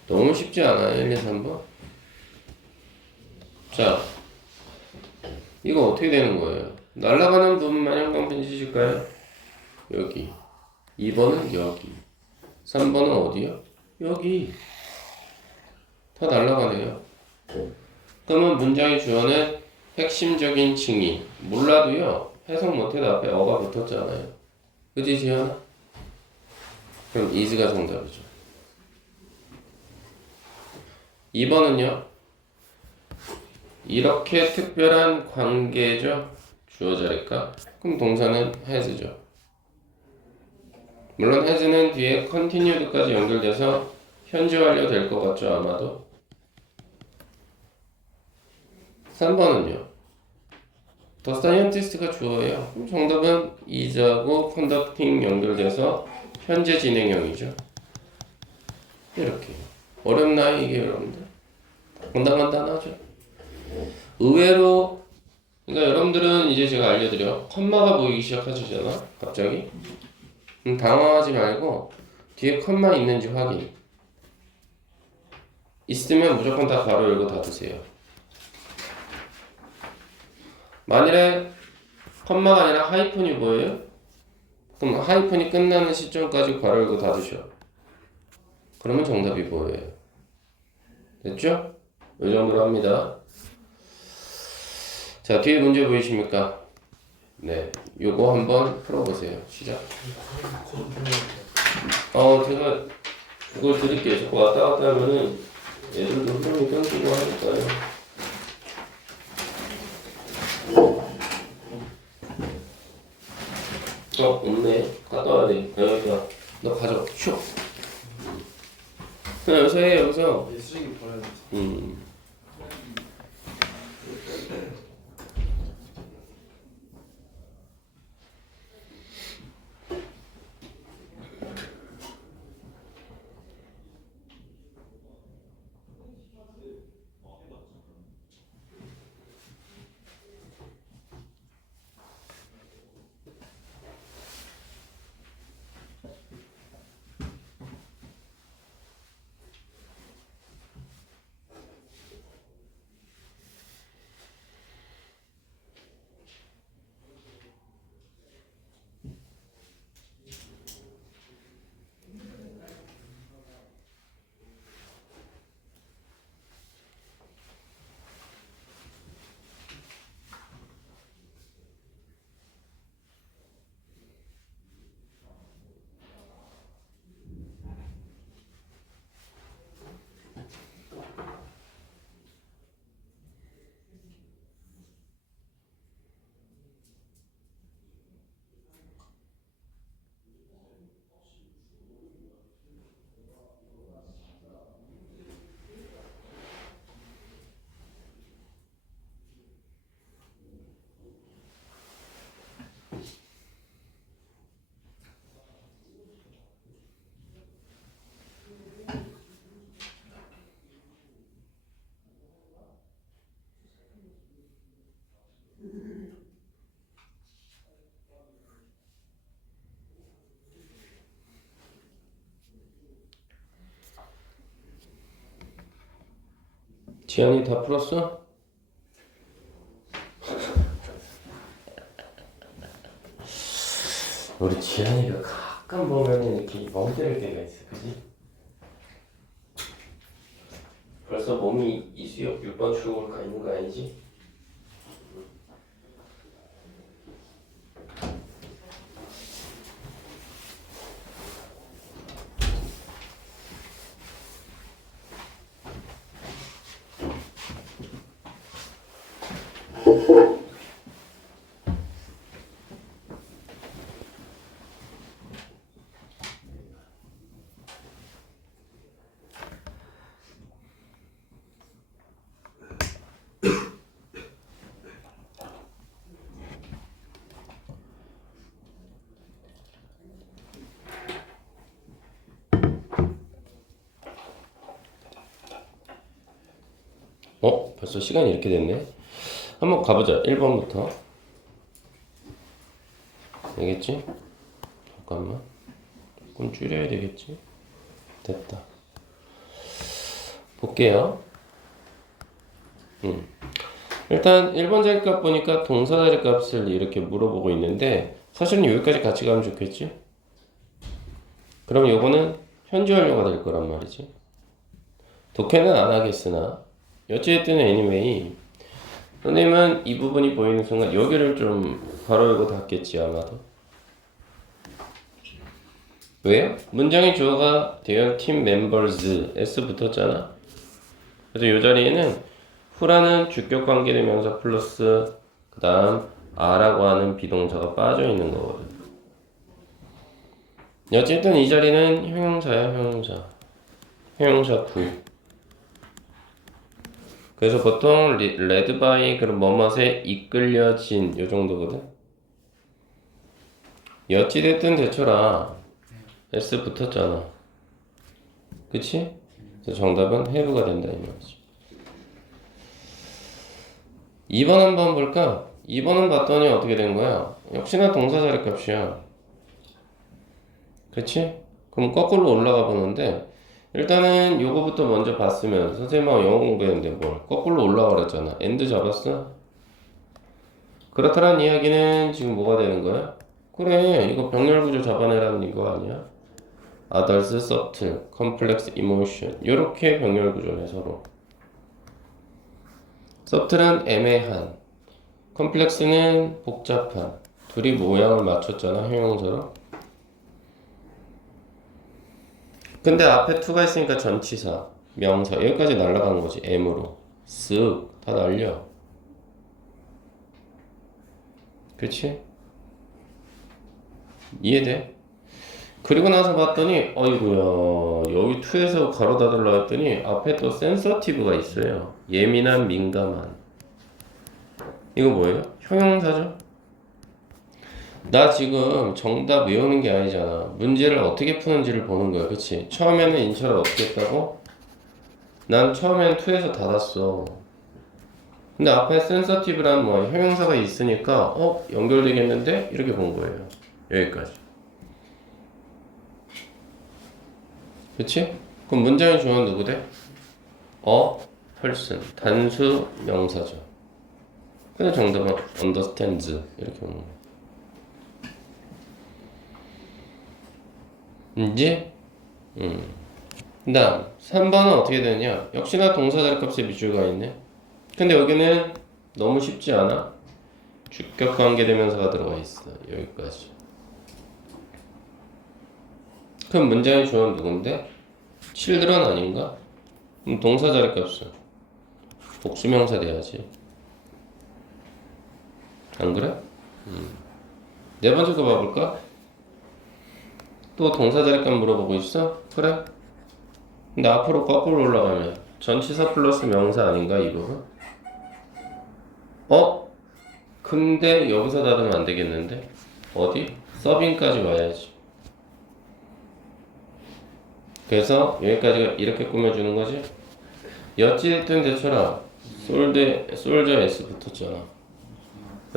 너무 쉽지 않아요? 1, 2, 3번? 자, 이거 어떻게 되는 거예요? 날아가는 부분만 형광 편지실까요? 여기. 2번은 여기. 3번은 어디요? 여기. 다 날아가네요. 그러면 문장의 주어는 핵심적인 층이 몰라도요. 해석 못해도 앞에 어가 붙었잖아요. 그지 지현아? 그럼 is가 정답이죠. 2번은요. 이렇게 특별한 관계죠. 주어 자리가. 그럼 동사는 has죠. 물론 has는 뒤에 continued까지 연결돼서 현재 완료 될 것 같죠. 아마도. 3번은요. The scientist가 주어예요. 그럼 정답은 is하고 conducting 연결돼서 현재 진행형이죠. 이렇게. 어렵나요 이게 여러분들? 간단하죠. 의외로 그러니까 여러분들은 이제 제가 알려드려 컴마가 보이기 시작하시잖아 갑자기. 당황하지 말고 뒤에 컴마 있는지 확인. 있으면 무조건 다 괄호 열고 닫으세요. 만일에 컴마가 아니라 하이픈이 보여요? 그럼 하이픈이 끝나는 시점까지 괄호 열고 닫으셔. 그러면 정답이 보여요. 됐죠? 이 정도로 합니다. 자, 뒤에 문제 보이십니까? 네, 요거 한번 풀어보세요. 시작. 제가 그걸 드릴게요. 자꾸 왔다 갔다 하면은 애들도 흐름이 끊기고 하니까요. 없네. 갔다 와야 돼. 여기다. 너 가져. 쉬어. 그냥 여기서 해, 여기서. 쓰레기 버려야 돼. 지한이 다 풀었어? 우리 지한이가 가끔 보면은 이렇게 멍 때릴 때가 있어, 그지? 벌써 몸이 이수역 6번 출구로 가 있는 거 아니지? 벌써 시간이 이렇게 됐네. 한번 가보자. 1번부터. 되겠지? 잠깐만. 조금 줄여야 되겠지? 됐다. 볼게요. 일단 1번 자리값 보니까 동사 자리값을 이렇게 물어보고 있는데 사실은 여기까지 같이 가면 좋겠지? 그럼 요거는 현재 완료가 될 거란 말이지. 독해는 안 하겠으나 어찌됐든 anyway 선생님은 이 부분이 보이는 순간 여기를 좀 바로 열고 닫겠지 아마도. 왜요? 문장의 주어가 대형 팀 멤버즈 S 붙었잖아. 그래서 이 자리에는 who라는 주격 관계대명사 플러스 그 다음 a라고 하는 비동사가 빠져 있는 거거든. 어쨌든 이 자리는 형용사야 형용사 구유. 그래서 보통 led by 그런 뭐뭇에 이끌려진 요 정도거든. 어찌됐든 대처라 S 붙었잖아. 그치? 그래서 정답은 have가 된다 이 말이지. 2번 한번 볼까? 2번은 봤더니 어떻게 된 거야? 역시나 동사 자리 값이야. 그치? 그럼 거꾸로 올라가 보는데 일단은 요거부터 먼저 봤으면 선생님하고 영어 공부했는데 뭘 거꾸로 올라가 그랬잖아. and 잡았어? 그렇다는 이야기는 지금 뭐가 되는 거야? 그래 이거 병렬 구조 잡아내라는 이거 아니야? adults, subtle, complex, emotion 요렇게 병렬 구조네 서로. subtle은 애매한, complex는 복잡한. 둘이 모양을 맞췄잖아 형용사로. 근데 앞에 to가 있으니까 전치사, 명사 여기까지 날아간 거지. M으로 쓱 다 날려. 그치? 이해돼? 그리고 나서 봤더니 어이구야 여기 2에서 가로 닫으려고 했더니 앞에 또 sensitive가 있어요. 예민한, 민감한. 이거 뭐예요? 형용사죠? 나 지금 정답 외우는 게 아니잖아. 문제를 어떻게 푸는지를 보는 거야. 그치? 처음에는 인처를 어떻게 했다고? 난 처음엔 2에서 닫았어. 근데 앞에 sensitive란 뭐 형용사가 있으니까 연결되겠는데? 이렇게 본 거예요. 여기까지. 그치? 그럼 문장의 주어는 누구 돼? person. 단수 명사죠. 그래서 정답은 understands. 이렇게 보는 거야. 이제 그 다음 3번은 어떻게 되느냐. 역시나 동사 자리값에 밑줄가 있네. 근데 여기는 너무 쉽지 않아. 주격 관계대명사가 들어가 있어. 여기까지. 그럼 문장의 주어는 누군데? children 아닌가? 그럼 동사 자리값은 복수명사 돼야지. 안 그래? 네 번째 거 봐볼까? 또 동사 자리값 물어보고 있어? 그래? 근데 앞으로 거꾸로 올라가면 전치사 플러스 명사 아닌가 이 부분? 근데 여기서 닫으면 안 되겠는데? 어디? 서빙까지 와야지. 그래서 여기까지가 이렇게 꾸며주는 거지? 어찌됐든 대처라 솔저 S 붙었잖아.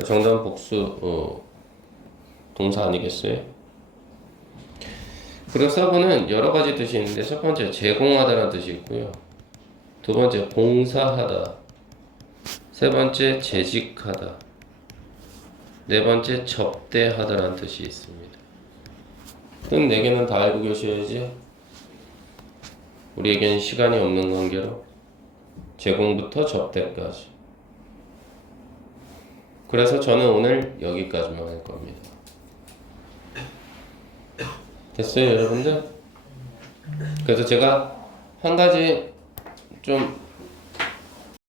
정답은 복수 동사 아니겠어요? 그리고 서브는 여러 가지 뜻이 있는데 첫 번째 제공하다라는 뜻이 있고요. 두 번째 봉사하다. 세 번째 재직하다. 네 번째 접대하다라는 뜻이 있습니다. 뜻 네 개는 다 알고 계셔야지. 우리에겐 시간이 없는 관계로 제공부터 접대까지. 그래서 저는 오늘 여기까지만 할 겁니다. 됐어요, 여러분들? 그래서 제가 한 가지 좀